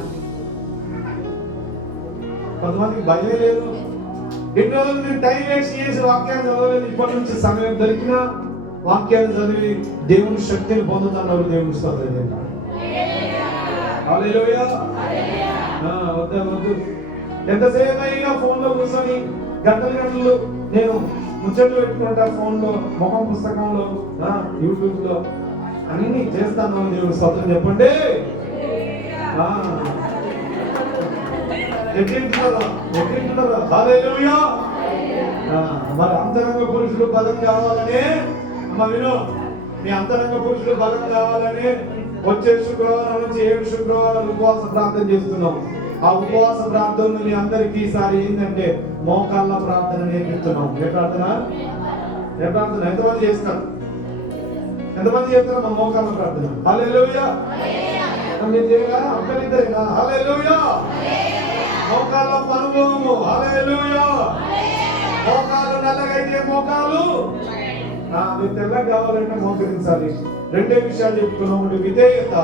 కొంతమందికి భయమే లేదు. ఎన్ని రోజులు నేను టైం వేస్ట్ చేసి వాక్యాన్ని చదవలేదు. ఇప్పటి నుంచి సమయం దొరికినా వాక్యాన్ని చదివి దేవుని శక్తిని పొందుతున్నారు. దేవుని స్తోత్రం చెప్పాలి. హల్లెలూయా. వద్దు ఎంతసేపు అయినా ఫోన్ లో కూర్చొని గంటలు నేను ముచ్చట్లు పెట్టుకుంటా. ఫోన్ లో, ముఖం పుస్తకంలో, యూట్యూబ్ లో అన్ని చేస్తాను. దేవుని స్తోత్రం చెప్పండి. హల్లెలూయా. మరి అంతరంగ పురుషుడు బలం కావాలని విను. మీ అంతరంగ పురుషుడు బలం కావాలని వచ్చే శుక్రవారం నుంచి 7 శుక్రవారాలు ఉపవాస ప్రార్థన చేస్తున్నాం. ఆ ఉపవాస ప్రార్థనలు మీ అందరికీ ఈసారి ఏంటంటే మోకాళ్ళ ప్రార్థన నేర్పిస్తున్నాం. ఏ ప్రార్థన? ఎంతమంది చేస్తారు? ఎంతమంది చేస్తారు మా మోకాళ్ళ ప్రార్థన? హల్లెలూయా. మీరు చేయగలరా? ఒక్కరిద్దరేనా? హల్లెలూయా. మోకాళ్ళ అనుభవము. హల్లెలూయా. మోకాలు నల్లగైతే మోకాలు మీకు తెల్లగా కావాలంటే మోకరించాలి. రెండే విషయాలు చెప్తున్నాం. ఒకటి విధేయత,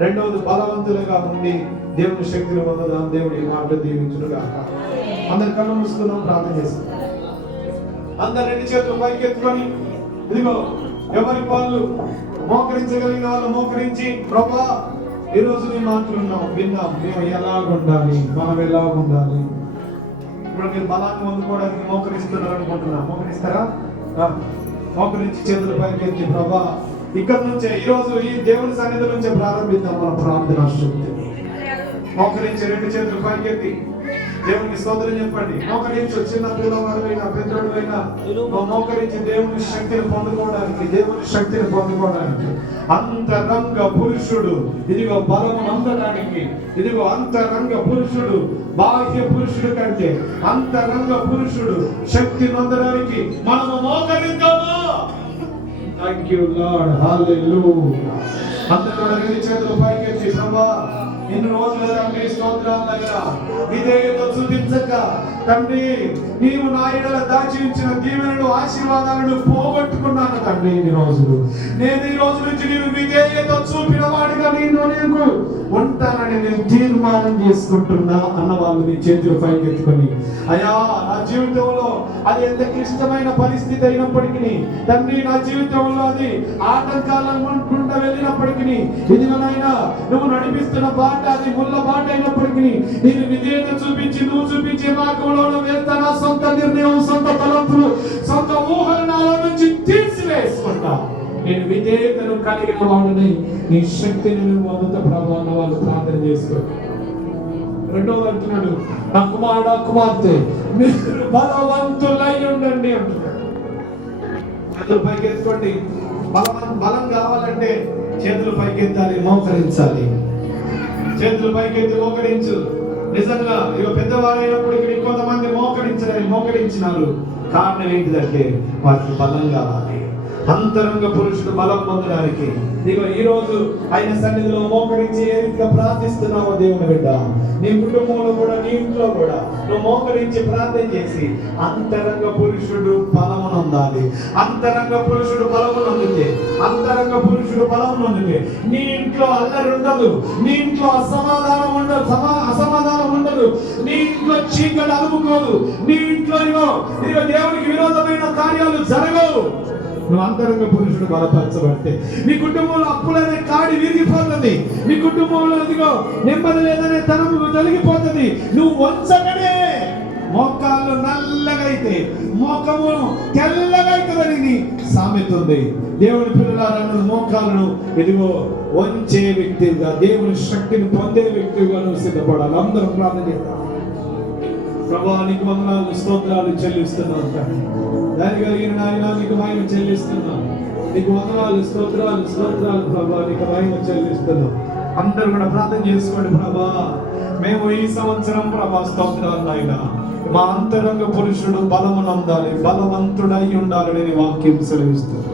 రెండవది బలవంతులుగా ఉండి దేవుని శక్తిని పొందదాం. దేవుడి మాటలు దీవించునుగా. అందరి కళ్ళు మూసుకుందాం, ప్రార్థన చేస్తాం. అందరు రెండు చేతులు పైకి ఎత్తుకొని ఇదిగో ఎవరి వాళ్ళు మోకరించగలిగిన వాళ్ళు మోకరించి, ప్రభా ఈరోజు నీ మాటలున్నాం విన్నాం, మేము ఎలాగుండాలి, మనం ఎలాగుండాలి. ఇప్పుడు మీరు బలాన్ని పొందుకోవడానికి మోకరిస్తున్నారు అనుకుంటున్నా. మోకరిస్తారా? మోకరించి చేతుల పైకి ఎత్తి, ప్రభా ఇక్కడ నుంచే ఈరోజు ఈ దేవుని సన్నిధి నుంచే ప్రారంభిద్దాం మన ప్రార్థన శక్తిని. మోకరించి రెండు చేతులు పైకి ఎత్తి దేవునికి స్తోత్రం చెప్పండి. మోకరించి చిన్న పిల్లవాడైనా పెద్దోడైనా మోకరించి దేవుని శక్తిని పొందుకోవడానికి, దేవుని శక్తిని పొందుకోవడానికి. అంతరంగ పురుషుడు ఇదిగో బలము అందడానికి, ఇదిగో అంతరంగ పురుషుడు బాహ్య పురుషుడు కంటే అంతరంగ పురుషుడు శక్తి పొందడానికి మనము మోకరిద్దామా? Thank you lord. హల్లెలూయా. అందరూ రెండు చేతులు పైకెత్తి, ప్రభువా ఇన్ని రోజులుగా మీ స్తోత్రాలయ్యా విధేయత చూపించక తండ్రి నీవు నా ఎడల దాచి ఉంచిన దీవెనలు ఆశీర్వాదాలను పోగొట్టుకున్నాను తండ్రి. ఈ రోజులు నేను ఈ రోజు నుంచి నీవు విధేయత చూపిన వాడిగా నీకు ఉంటానని నేను తీర్మానం చేసుకుంటున్నా అన్న వాళ్ళు మీ చేతులు పైకెత్తుకొని, అయ్యా నా జీవితంలో అది ఎంత క్లిష్టమైన పరిస్థితి అయినప్పటికీ తండ్రి, నా జీవితంలో అది ఆటంకాలను అనుకుంటూ వెళ్ళినప్పటికీ ఇదిగోనైనా నువ్వు నడిపిస్తున్న బాట అది ముళ్ళ బాట అయినప్పటికీ నేను విధేయత చూపించి నువ్వు చూపించే మార్గంలో వెళ్తా. నా సొంత నిర్ణయం, సొంత తలంపులు, సొంత ఊహలు నాలో నుంచి తీసివేసుకుంటా. నేను విధేయతను కలిగిన వాడిని, నీ శక్తిని నువ్వు అందుత ప్రభావం వాళ్ళు ప్రార్థన చేసుకోండి. రెండోది అంటున్నాడు, నా కుమారుడు కుమార్తె మీరు బలవంతులై ఉండండి అంటున్నాడు. చేతులు పైకి ఎత్తుకోండి. బలం కావాలంటే చేతులు పైకెత్తాలి, మోకరించాలి. చేతులు పైకెత్తి మోకరించు. నిజంగా ఇక పెద్దవారైనప్పటికీ కొంతమంది మోకరించినారు. కారణం ఏంటిదంటే వారికి బలం కావాలి. అంతరంగ పురుషుడు బలం పొందడానికి నీకు ఈ రోజు ఆయన సన్నిధిలో మోకరించి ఏ రీతిగా ప్రార్థిస్తున్నావో దేవుని బిడ్డ, నీ కుటుంబంలో కూడా నీ ఇంట్లో కూడా నువ్వు మోకరించి ప్రార్థన చేసి అంతరంగ పురుషుడు బలము నొందాలి. అంతరంగ పురుషుడు బలము నొందితే, అంతరంగ పురుషుడు బలము నొందితే నీ ఇంట్లో అల్లరి ఉండదు, నీ ఇంట్లో అసమాధానం ఉండదు, నీ ఇంట్లో చీకటి అలుముకోదు, నీ ఇంట్లో ఇదిగో దేవునికి విరోధమైన కార్యాలు జరగవు. నువ్వు అంతరంగ పురుషుడు బలపరచబడితే మీ కుటుంబంలో అప్పులనే కాడి విరిగిపోతుంది, మీ కుటుంబంలో ఇదిగో నెమ్మది లేదనే తనము తొలగిపోతుంది. నువ్వు వంచగానే మోకాళ్ళు నల్లగా అయితే మోకము తెల్లగా అవుతుందని సామెత ఉంది. దేవుని పిల్లలారా మోకాలను ఇదిగో వంచే వ్యక్తిగా, దేవుని శక్తిని పొందే వ్యక్తిగా నువ్వు సిద్ధపడాలి. అందరూ ప్రార్థన చేద్దాం. ప్రభువా నీకు వందనాలు స్తోత్రాలు చెల్లిస్తున్నాను. దాని కలిగిన నాయన నీకు మహిమ చెల్లిస్తున్నాను. నీకు వందనాలు స్తోత్రాలు ప్రభువా, నీకు మహిమ చెల్లిస్తున్నాను. అందరూ కూడా ప్రార్థన చేసుకోండి. ప్రభా మేము ఈ సంవత్సరం ప్రభా స్తోత్రాలు నాయన మా అంతరంగ పురుషుడు బలము నొందాలి, బలవంతుడై ఉండాలని వాక్యం సెలవిస్తుంది.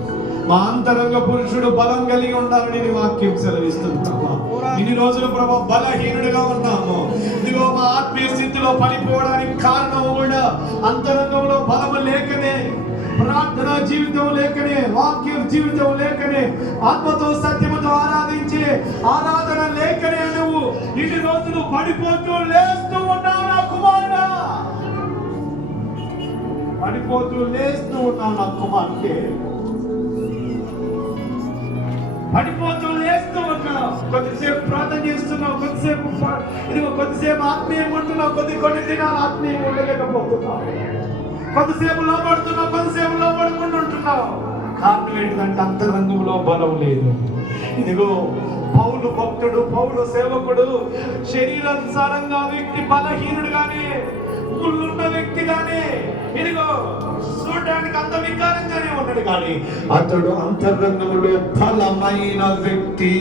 మా అంతరంగ పురుషుడు బలం కలిగి ఉండాలని వాక్యం సెలవిస్తుంది. ప్రభా ఇన్ని రోజులు ప్రభా బలహీనుడిగా ఉన్నాము. ఇదిగో మా ఆత్మీయ స్థితిలో పడిపోవడానికి కారణం కూడా అంతరంగంలో బలము లేకనే, ప్రార్థన జీవితం లేకనే, వాక్య జీవితం లేకనే, ఆత్మతో సత్యముతో ఆరాధించే ఆరాధన లేకనే నువ్వు ఇన్ని రోజులు పడిపోతూ లేస్తూ ఉన్నావు. నా కుమారుడా పడిపోతూ లేస్తూ ఉన్నావు. నా కుమార్తె పడిపోతూ లేస్తూ ఉన్నావు. కొద్దిసేపు ప్రార్థన చేస్తున్నావు, కొద్దిసేపు ఆత్మీయంగా ఉంటున్నావు, కొన్ని దినాలు ఆత్మీయంగా ఉండలేకపోతున్నావు. కొద్దిసేపు లోపడుతున్నావు, కొద్దిసేపు లోపడకుండా ఉంటున్నావు. కారణం ఏంటంటే అంతరంగంలో బలం లేదు. ఇదిగో పౌలు భక్తుడు, పౌలు సేవకుడు శరీరానుసారంగా వ్యక్తి బలహీనుడుగానే, ముళ్ళున్న వ్యక్తిగానే, ఇదిగో చూడడానికి అంత వికారంగానే ఉన్నాడు. కానీ అతడు అంతరంగంలో బలమైన వ్యక్తి.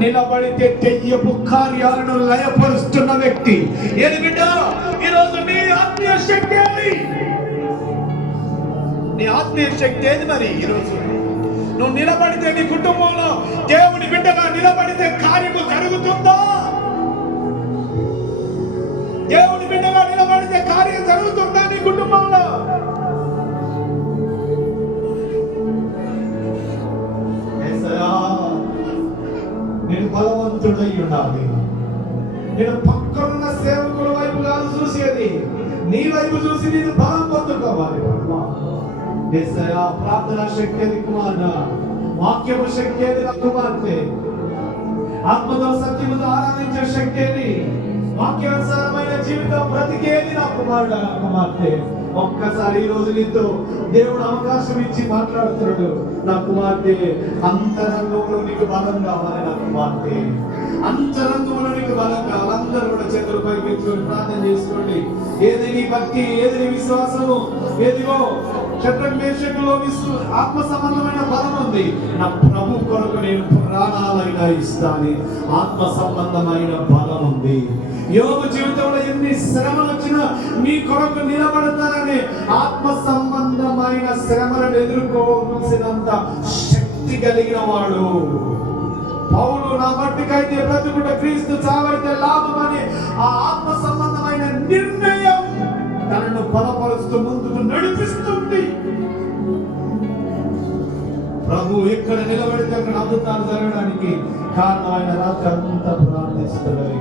నిలబడితే దెయ్యపు కార్యాలను లయపరుస్తున్న వ్యక్తి. ఏది బిడ్డ, ఈరోజు నీ ఆత్మీయ శక్తి ఏది? నీ ఆత్మీయ శక్తి ఏది? మరి ఈరోజు నువ్వు నిలబడితే నీ కుటుంబంలో దేవుని బిడ్డగా నిలబడితే కార్యము జరుగుతుందా? దేవుని బిడ్డగా నిలబడితే కార్యం జరుగుతుందా నీ కుటుంబంలో? నేను బలవంతుడై ఉండాలి. నేను పక్కనున్న సేవకుల వైపు కాదు చూసేది, నీ వైపు చూసి నేను బలం పొందుకోవాలి. ప్రార్థన శక్తి అది కుమారుడా, వాక్యము శక్తి అది నా కుమార్తె, ఆత్మతో సత్యముతో ఆరాధించే శక్తి అది, వాక్యానుసారమైన జీవితం బ్రతికేది నా కుమారుడా, నా కుమార్తె. ఒక్కసారి ఈ రోజు నీతో దేవుడు అవకాశం ఇచ్చి మాట్లాడుతున్నాడు. నా కుమార్తె, అంతరంగంలో నీకు బలం కావాలి. నా కుమార్తె, అంతరంగంలో నీకు బలం కావాలి. అందరూ కూడా చేతులు పైకి పెట్టుకొని ప్రార్థన చేసుకోండి. ఏది నీ భక్తి, ఏది నీ విశ్వాసము, ఏదిగో క్షత్రమేషకులో ఆత్మ సంబంధమైన బలం ఉంది. నా ప్రభు కొరకు నేను ప్రాణాలైనా ఇస్తాను. ఆత్మ సంబంధమైన బలం ఉంది. యోగు జీవితంలో ఎన్ని శ్రమలు వచ్చినా మీ కొరకు నిలబడతారని ఆత్మ సంబంధమైన శ్రమలను ఎదుర్కోవలసినంత శక్తి కలిగిన వాడు పౌలు. నా మట్టికైతే బ్రతుకుట క్రీస్తు, చావైతే లాభమని ఆ ఆత్మ సంబంధమైన నిర్ణయం తనను బలపరుస్తూ ముందుకు నడిపిస్తుంది. ప్రభు ఎక్కడ నిలబడితే అక్కడ అద్భుతాలు జరగడానికి కారణమైన రాత్రి అంతా ప్రార్థిస్తున్నారు.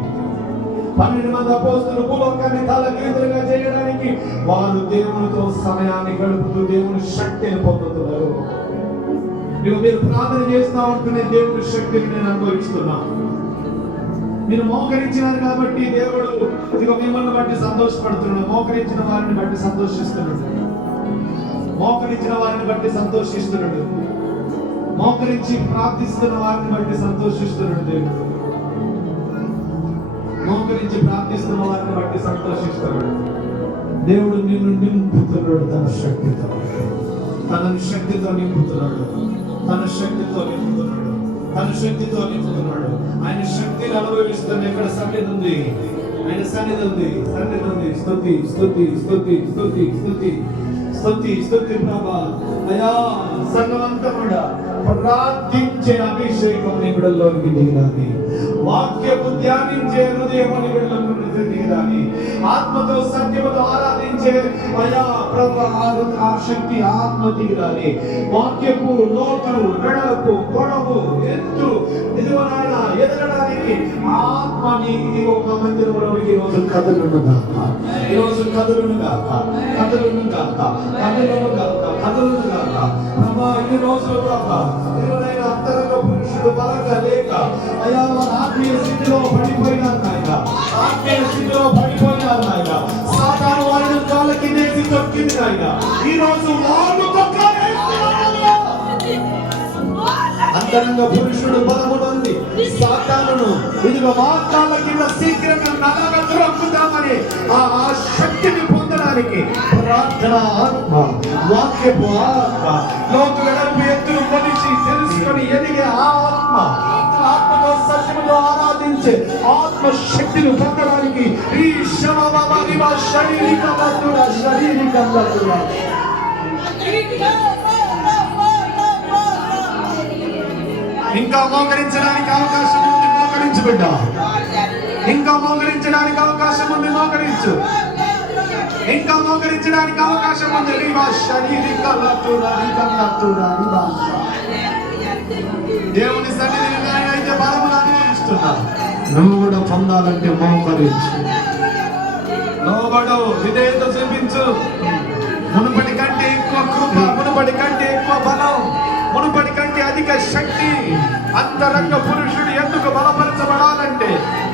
12 మంది అపోస్తలులు భూలోకాన్ని తలకిందులుగా చేయడానికి వారు దేవునితో సమయాన్ని గడుపుతూ దేవుని శక్తిని పొందుతున్నారు. మీరు ప్రార్థన చేస్తా ఉంటేనే దేవుని శక్తిని నేను అనుభవిస్తున్నాను. మీరు మోకరించినారు కాబట్టి దేవుడు ఇదిగో మిమ్మల్ని బట్టి సంతోషపడుతున్నాడు. మోకరించిన వారిని బట్టి సంతోషిస్తున్నాడు. మోకరించిన వారిని బట్టి సంతోషిస్తున్నాడు. మోకరించి ప్రార్థిస్తున్న వారిని బట్టి సంతోషిస్తున్నాడు దేవుడు. మోకరించి ప్రార్థిస్తున్న వారిని బట్టి సంతోషిస్తున్నాడు దేవుడు. నిన్ను నింపుతున్నాడు తన శక్తితో. తన శక్తితో నింపుతున్నాడు. తన శక్తితో నింపుతున్నాడు. తన శక్తితో నింపుతున్నాడు. ఆయన శక్తిని అనుభవిస్తున్న ఇక్కడ సన్నిధి ఉంది. ఆయన సన్నిధి ఉంది. సన్నిధి ఉంది. స్తుతి స్తుతి స్తుతి స్తుతి స్తుతి స్తుతి స్తుతి ప్రభా. అయా సంగమంతా కూడా ప్రార్థించే అభిషేకం నీ బిడ్డల్లోకి దిగాలి. వాక్యము ధ్యానించే హృదయం నీ బిడ్డల్లోకి దిగాలి. ఆత్మతో సత్యముతో ఆరాధించే అయా ప్రభా ఆ శక్తి ఆత్మ దిగాలి. వాక్యపు లోతు, వెడల్పు, పొడవు, ఎత్తు ఇదిగో నాయన ఎదగడానికి ఆత్మ నీకు ఒక మందిరంలోకి ఈరోజు కదులును గాక. ఈరోజు కదులును గాక. కదులును గాక. కదులును గాక. కదులును గాక. ప్రభా ఈ రోజు ప్రభా ఇరువైన అంతరంగ పురుషుడు బలంగా లేక అయా వారి ఆత్మీయ స్థితిలో పడిపోయినారు నాయన. ఆత్మీయ స్థితిలో పడిపోయినారు నాయన. సాతాను వారిని కాళ్ళకి నేసి తొక్కింది నాయన. ఈ రోజు వాళ్ళు అంతరంగ పురుషుడు బలముంది. సాతానును ఇదిగో వాగ్దాల కింద శీఘ్రంగా నలగొక్కుదామని ఆ శక్తిని పొందడానికి ప్రార్థన ఆత్మ, వాక్యపు ఆత్మ, లోతు వెడల్పు ఎత్తును కొలిచి తెలుసుకొని ఎదిగే ఆ ఆత్మ, ఆత్మతో సత్యముతో ఆరాధించే ఆత్మ శక్తిని పొందడానికి ఈ శారీరక ఇంకా మోకరించడానికి అవకాశం ఉంది. మోకరించు బిడ్డ. ఇంకా మోకరించడానికి అవకాశం ఉంది. మోకరించు. ఇంకా మోకరించడానికి అవకాశం ఉంది. దేవుని సన్నిధిని అయితే బలములు అనుభవిస్తున్నా. నువ్వు కూడా పొందాలంటే మోకరించు. లోబడు. విధేయత చూపించు. మునుపటి కంటే ఎక్కువ కృప, మునుపటి కంటే ఎక్కువ బలం, మునుపటి కంటే అధిక శక్తి అంతరంగ పురుషుడు ఎందుకు బలపరచబడాలంటే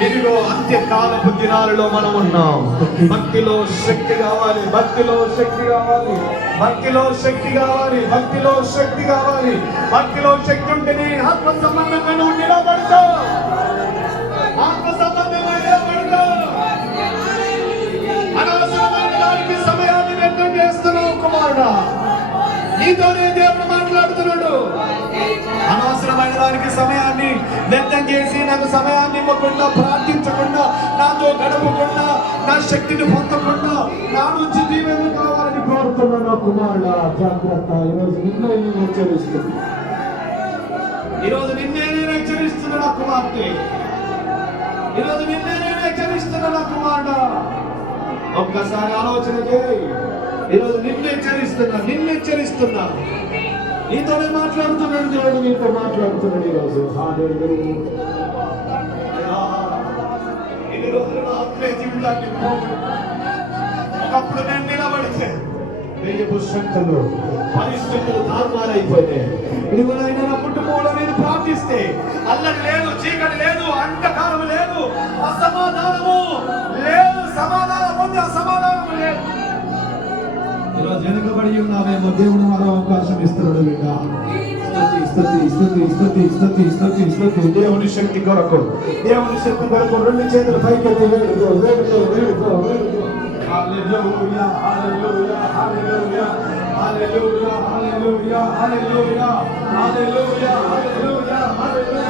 ఇదిగో అంత్యకాలపు దినాలలో మనం ఉన్నాం. భక్తిలో శక్తి కావాలి. భక్తిలో శక్తి కావాలి. భక్తిలో శక్తి కావాలి. భక్తిలో శక్తి కావాలి. భక్తిలో శక్తి ఉంటేనే ఆత్మ సంబంధంగా నువ్వు నిలబడతావు. ఆత్మ సంబంధంగా నిలబడతావు. అనవసరమైన దానికి సమయాన్ని వ్యర్థం చేస్తున్నావు కుమారుడా. నీతోనే దేవుడు మాట్లాడుతున్నాడు. అనవసరమైన దానికి సమయాన్ని వ్యర్థం చేసి నాకు సమయాన్ని ఇవ్వకుండా, ప్రార్థించకుండా, నాతో గడపకుండా, నా శక్తిని పొందకుండా నా నుంచి దీవెనలు కావాలని కోరుతున్నా నా కుమారుడా జాగ్రత్త. ఈరోజు నిన్నే నేను హెచ్చరిస్తున్నా, ఈరోజు నిన్నే నేను హెచ్చరిస్తున్నా నా కుమార్తె, ఈరోజు నిన్నే నేను హెచ్చరిస్తున్నా నా కుమారుడా. ఒక్కసారి ఆలోచన చేయి. ఈరోజు నిన్ను హెచ్చరిస్తున్నా. నీతోనే మాట్లాడుతున్నాడు దేవుడు, నీతో మాట్లాడుతున్నాడు ఈరోజు. ఇన్ని రోజులు నా ఆత్మీయ జీవితాన్ని ఒకప్పుడు నేను నిలబడితే దెయ్యపు శక్తులు, పరిస్థితులు తారుమారైపోయినాయి. ఇదిగో నాయన, నా కుటుంబంలో నేను ప్రార్థిస్తే అల్లరి లేదు, చీకటి లేదు, అంధకారం లేదు, అసమాధానము లేదు, సమాధానం ఉంది, అసమాధానం లేదు. ఈరోజు వెనుకబడి ఉన్నావేమో, దేవుడు మరో అవకాశం ఇస్తున్నాడు బిడ్డ. స్తుతి. దేవుని శక్తి కొరకు, దేవుని శక్తి కొరకు రెండు చేతులు పైకెత్తి వేడుకో. హల్లెలూయా, హల్లెలూయా, హల్లెలూయా, హల్లెలూయా, హల్లెలూయా, హల్లెలూయా, హల్లెలూయా, హల్లెలూయా, హల్లెలూయా.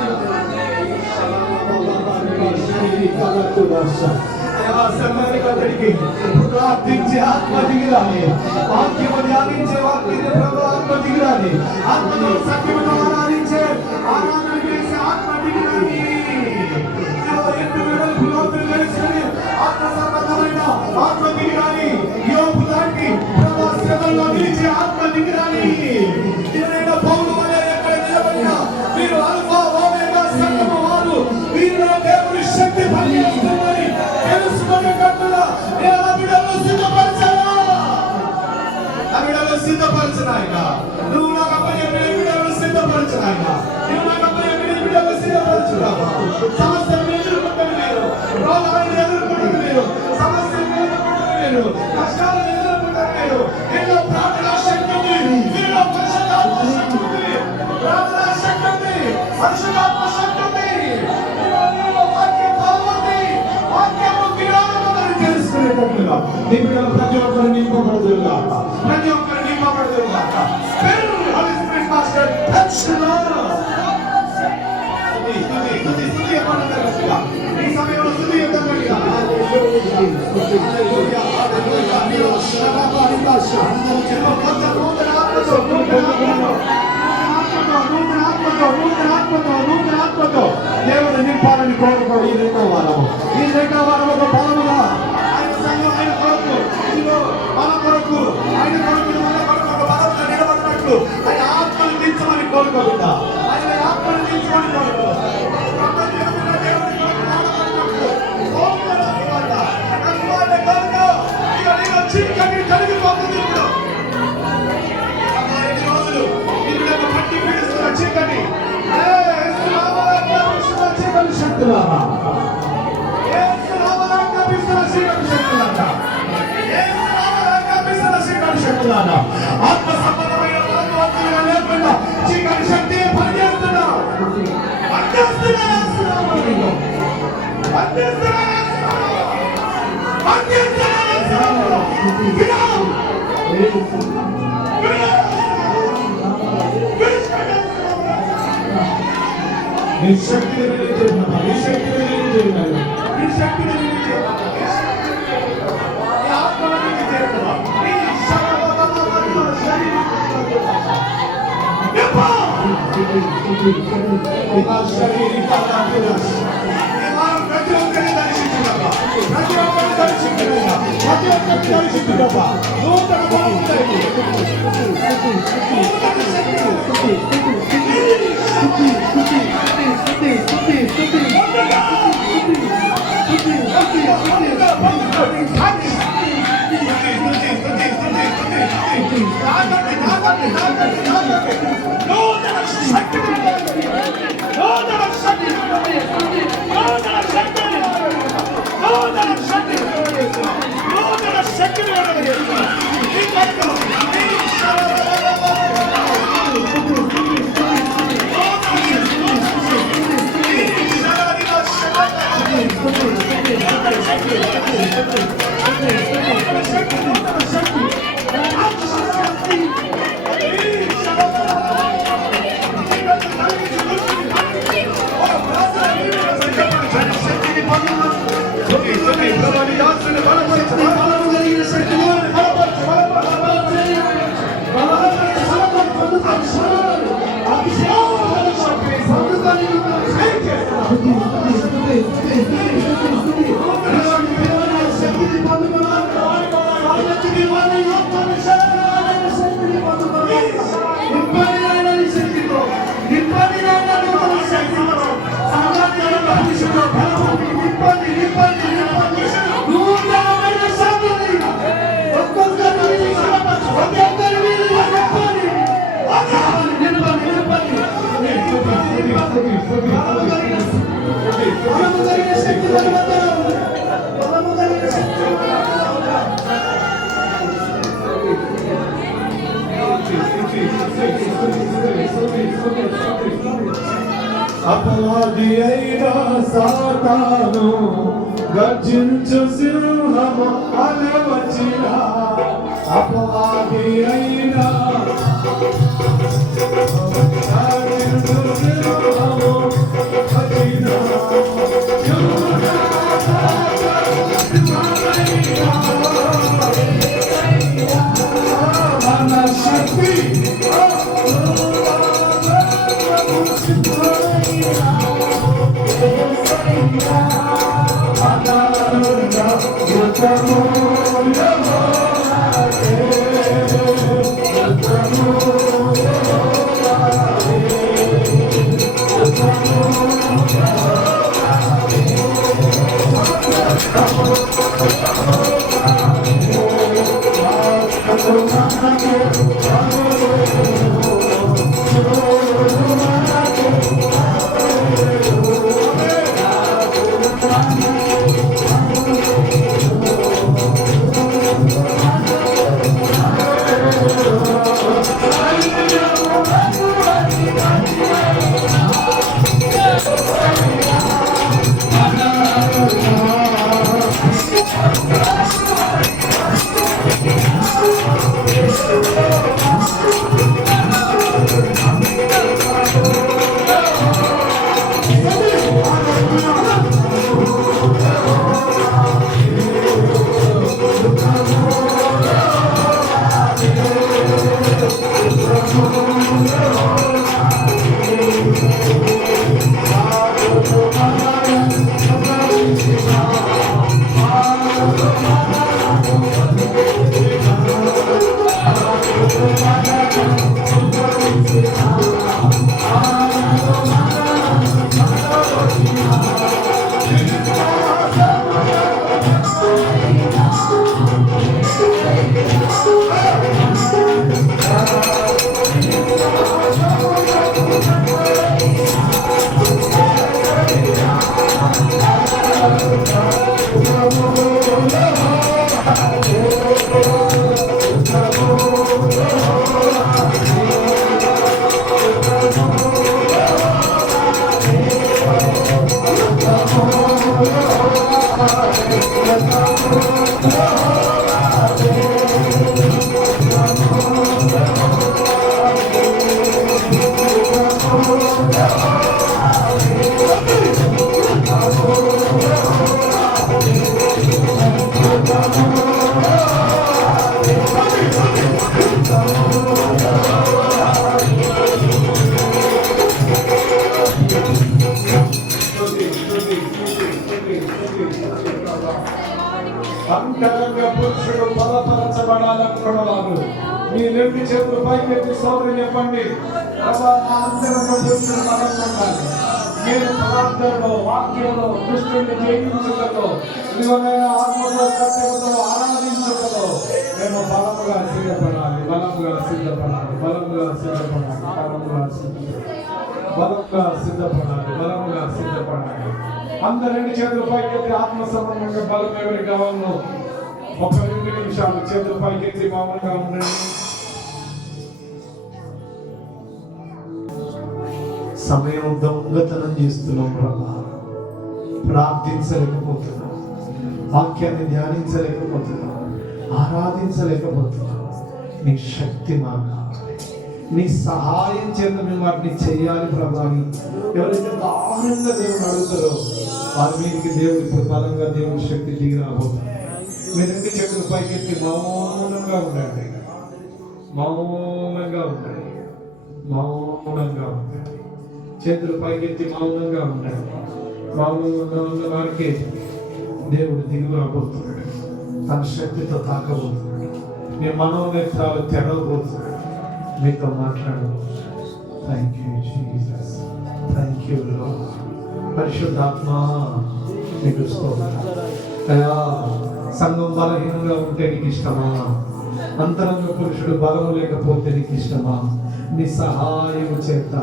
ప్రార్థించే ఆత్మ దిగిరాలి, వాక్యము ధ్యానించే ఆత్మ దిగిరాలి, ఆత్మతో సత్యముతో ఆరాధించే ఆరాధన చేసే ఆత్మ దిగిరాలి. ఆత్మ సంబంధమైన ఆత్మ దిగిరాలి. యోపు లాంటి ప్రభా శ్రమల్లో నిలిచే ఆత్మ దిగిరాలి. ఎవరైనా పౌలు వలె ఎక్కడ నిలబడినా మీరు అల్ఫా ఓమేగా సంగమ వారు, వీరిలో దేవుని శక్తి పనిచేస్తుందని తెలుసుకునే కట్టుగా నేను ఆ బిడ్డలను సిద్ధపరచనాయన. నువ్వు నాకు అప్పచెప్పిన బిడ్డలను సిద్ధపరచనాయన. నువ్వు నాకు అప్పచెప్పిన బిడ్డలను సిద్ధపరచురావా. సమస్యలను ఎదుర్కొంటారు మీరు, రోగాలను ఎదుర్కొంటారు మీరు, సమస్యలను ఎదుర్కొంటారు మీరు, కష్టాలను ఎదుర్కొంటారు మీరు. ఎన్నో ప్రార్థనా శక్తి ఉంది, ఎన్నో పరిశుద్ధాత్మ శక్తి ఉంది, ప్రార్థనా శక్తి ఉంది, పరిశుద్ధాత్మ శక్తి ఉంది. వాక్యం బాగుంది, వాక్యము జ్ఞానమును తెలుసుకునేటట్లుగా నీ బిడ్డలు ప్రతి ఒక్కరు నింపబడుదురుగా, ప్రతి ఒక్కరు నింపబడుదురుగా. హోలీ స్పిరిట్ మాస్టర్ టచ్ స్తుతి పడదలుచుగా ఈ సమయంలో స్తుతి ఎత్తబడిగా. హల్లెలూయా, హల్లెలూయా. నీవు శరభారికాశ కొత్త నూతన ఆత్మతో దేవుడు నింపాలని కోరుకో. ఈ రెండో వారం ఒక బలముగా ఆయన సంఘం, ఆయన కొరకు, ఇదిగో మన కొరకు, ఆయన కొరకు, మన కొరకు ఒక బలంగా నిలబడినట్లు ఆయన ఆత్మను దించమని కోరుకోకుండా, ఆయన ఆత్మను దించమని కోరుకో. చీకటి కలిగిపోతుంది ఇప్పుడు. 15 రోజులు ఇళ్ళకు పట్టి పీడిస్తున్న చీకటి, చీకటి శక్తులారా, ఆత్మ సంబంధమైన లేకుండా చీకటి శక్తి పనిచేస్తున్నా. నీ శక్తిని నిలిచేద్దామా, నీ శక్తిని నిలిచేద్దామా, నీ శక్తిని నిలిచేద్దామా, నీ ఆత్మను నిలిచేద్దామా, నీ ప్రతి ఒక్కరిని దర్శించుగా, ప్రతి ఒక్కరిని దర్శించుగా, ప్రతి ఒక్కరిని దర్శించుగా. నూతన బాగుంటాయి, అపవాది అయిన సాతాను గర్జించు సింహము అలా వచ్చిన అపవాది అయిన గర్జించు సింహము వచ్చిన మన శక్తి అంతరంగ పురుషుడు బలపరచబడాలనుకున్నవారు మీ రెండు చేతులు పైకెత్తి స్తోత్రం చెప్పండి. ప్రభా, నా అంతరంగ పురుషుడు బలంగా ఉండాలి. నేను ప్రార్థనలో, వాక్యంలో, దుష్టుని జయించుటలో, నిజమైన ఆత్మతో, సత్యముతో ఆరాధించుటలో మేము బలముగా సిద్ధపడాలి, బలముగా సిద్ధపడాలి, బలముగా సిద్ధపడాలి, బలముగా సిద్ధపడాలి, బలముగా సిద్ధపడాలి, బలముగా సిద్ధపడాలి. అందరు రెండు చేతులు పైకెత్తి ఆత్మ సంబంధంగా బలం ఎవరికి కావాలో ఒక 2 నిమిషాలు చేతులు పైకెత్తి మామూలుగా ఉండండి. సమయం దొంగతనం చేస్తున్నాం ప్రభా, ప్రార్థించలేకపోతున్నాం, వాక్యాన్ని ధ్యానించలేకపోతున్నాం, ఆరాధించలేకపోతున్నాం. నీ శక్తి మాకు కావాలి, నీ సహాయం చేత మేము వాటిని చేయాలి ప్రభా అని ఎవరైతే దారుణంగా దేవుని అడుగుతారో వారి మీదకి దేవుడు ఇప్పుడు బలంగా దేవుని శక్తి దిగి రాబోతుంది. మీ రెండు చేతులు పైకెత్తి మౌనంగా ఉండండి, మౌనంగా ఉండండి, మౌనంగా ఉండండి. చేతులు పైకెత్తి మౌనంగా ఉండండి. మౌనంగా ఉన్న వారికి దేవుడు దిగి రాబోతున్నాడు, తన శక్తితో తాకబోతున్నాడు. మీ మనోనేత్రాలు తెరవబోతున్నాడు, మీతో మాట్లాడబోతున్నాడు. Thank you Jesus, thank you lord. పరిశుద్ధాత్మ నీకు స్తోత్రం. అయ్యా, సంఘం బలహీనంగా ఉంటే నీకు ఇష్టమా? అంతరంగ పురుషుడు బలము లేకపోతే నీకు ఇష్టమా? నీ సహాయం చేత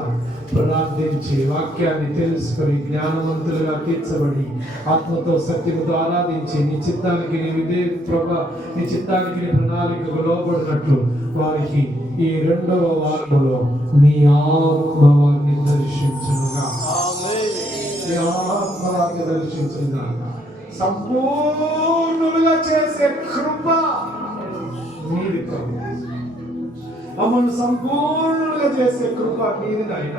ప్రార్థించి వాక్యాన్ని తెలుసుకొని జ్ఞానవంతులుగా తీర్చబడి ఆత్మతో సత్యముతో ఆరాధించి నీ చిత్తానికి నీ చిత్తానికి నీ ప్రణాళికకు లోబడినట్లు వారికి ఈ 2వ వారములో నీ ఆత్మ వారిని దర్శించునుగా. సంపూర్ణులుగా చేసే కృప మీది ప్రభు. మమ్మల్ని సంపూర్ణులుగా చేసే కృప మీది నాయన.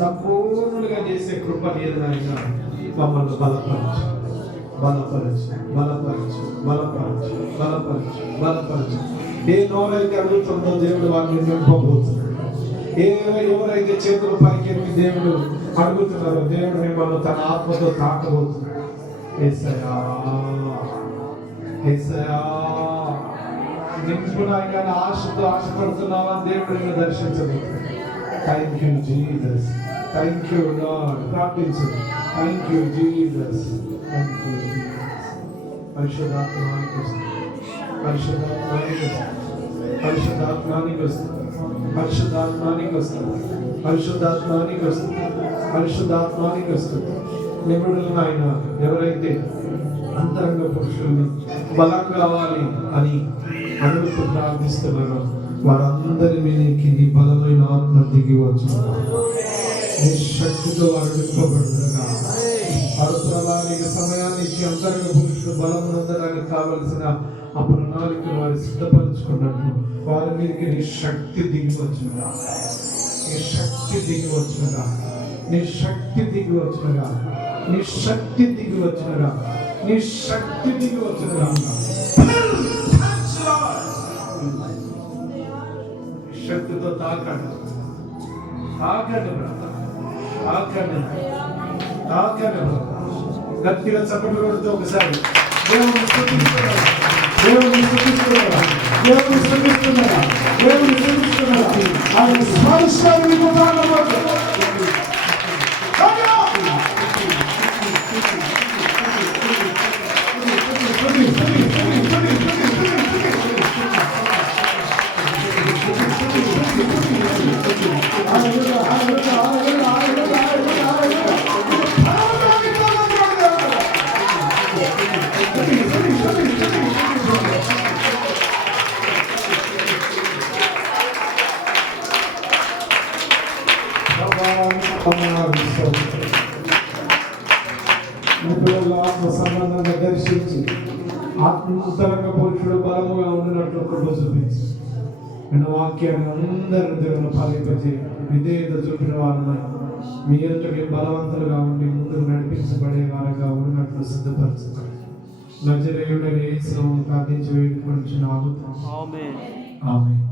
సంపూర్ణులుగా చేసే కృప మీది నాయన. మమ్మల్ని బలపరచు, బలపరచు, బలపరచు, బలపరచు, బలపరచు, బలపరచు. ఏ నోరైతే అడుగుతుందో దేవుడు వారిని నింపబోతున్నాడు. ఎవరైతే చేతులు పైకెత్తి దేవుడు అడుగుతున్నారో దేవుడు మిమ్మల్ని తన ఆత్మతో తాకబోతున్నాడు. యేసయ్యా, యేసయ్యా, నింపున ఆయన ఆశతో ఆశపడుతున్నావా దేవుడు నిన్ను దర్శించబోతున్నాడు. Thank you Jesus, thank you lord. ప్రార్థించు. Thank you Jesus, thank you Jesus. పరిశుద్ధాత్మానికి వస్తుంది, పరిశుద్ధాత్మానికి వస్తుంది, పరిశుద్ధాత్మానికి వస్తుంది, పరిశుద్ధాత్మానికి వస్తుంది, పరిశుద్ధాత్మానికి వస్తుంది, పరిశుద్ధాత్మానికి వస్తుంది. నిపుణులు ఆయన ఎవరైతే అంతరంగ పురుషుల్ని బలం కావాలి అని అడుగుతూ ప్రార్థిస్తున్నారో వారందరి మీదకి నీ బలమైన ఆత్మ దిగి వచ్చు. నీ శక్తితో వారు నింపబడుతుండగా వారు ప్రభానికి సమయాన్ని ఇచ్చి అంతరంగ పురుషుడు బలం పొందడానికి కావలసిన ఆ ప్రణాళికను వారు సిద్ధపరచుకున్నట్టు వారి మీదకి నీ శక్తి దిగి వచ్చుగా, నీ శక్తి దిగి వచ్చుగా, నీ శక్తి దిగి వచ్చుగా, నీ శక్తి దిగి వచ్చుగా, నీ శక్తి దిగి వచ్చుగా. శక్తితో తాకండి, తాకండి బ్రదర్, తాకండి, తాకండి బ్రదర్. గట్టిగా చప్పట్లు కొడుతూ ఒకసారి దేవుని స్తుతిస్తున్నారా, దేవుని స్తుతిస్తున్నారా, దేవుని స్తుతిస్తున్నారా, దేవుని స్తుతిస్తున్నారా. ఆయన స్పర్శను మీకు తాకబోతు. ఆత్మ సంబంధంగా దర్శించి ఆత్మతరంగ పురుషుడు బలముగా ఉన్నట్లు కృప చూపించి విన్న వాక్యాన్ని అందరి దేవుని ఫలింపజే విధేయత చూపిన వారిని మీ అంతటి బలవంతులుగా ఉండి ముందుకు నడిపించబడే వారిగా ఉన్నట్లు సిద్ధపరచండి. నజరేయుడైన యేసు నామమున ప్రార్థించి వేడుకొనుచున్నాము. ఆమేన్.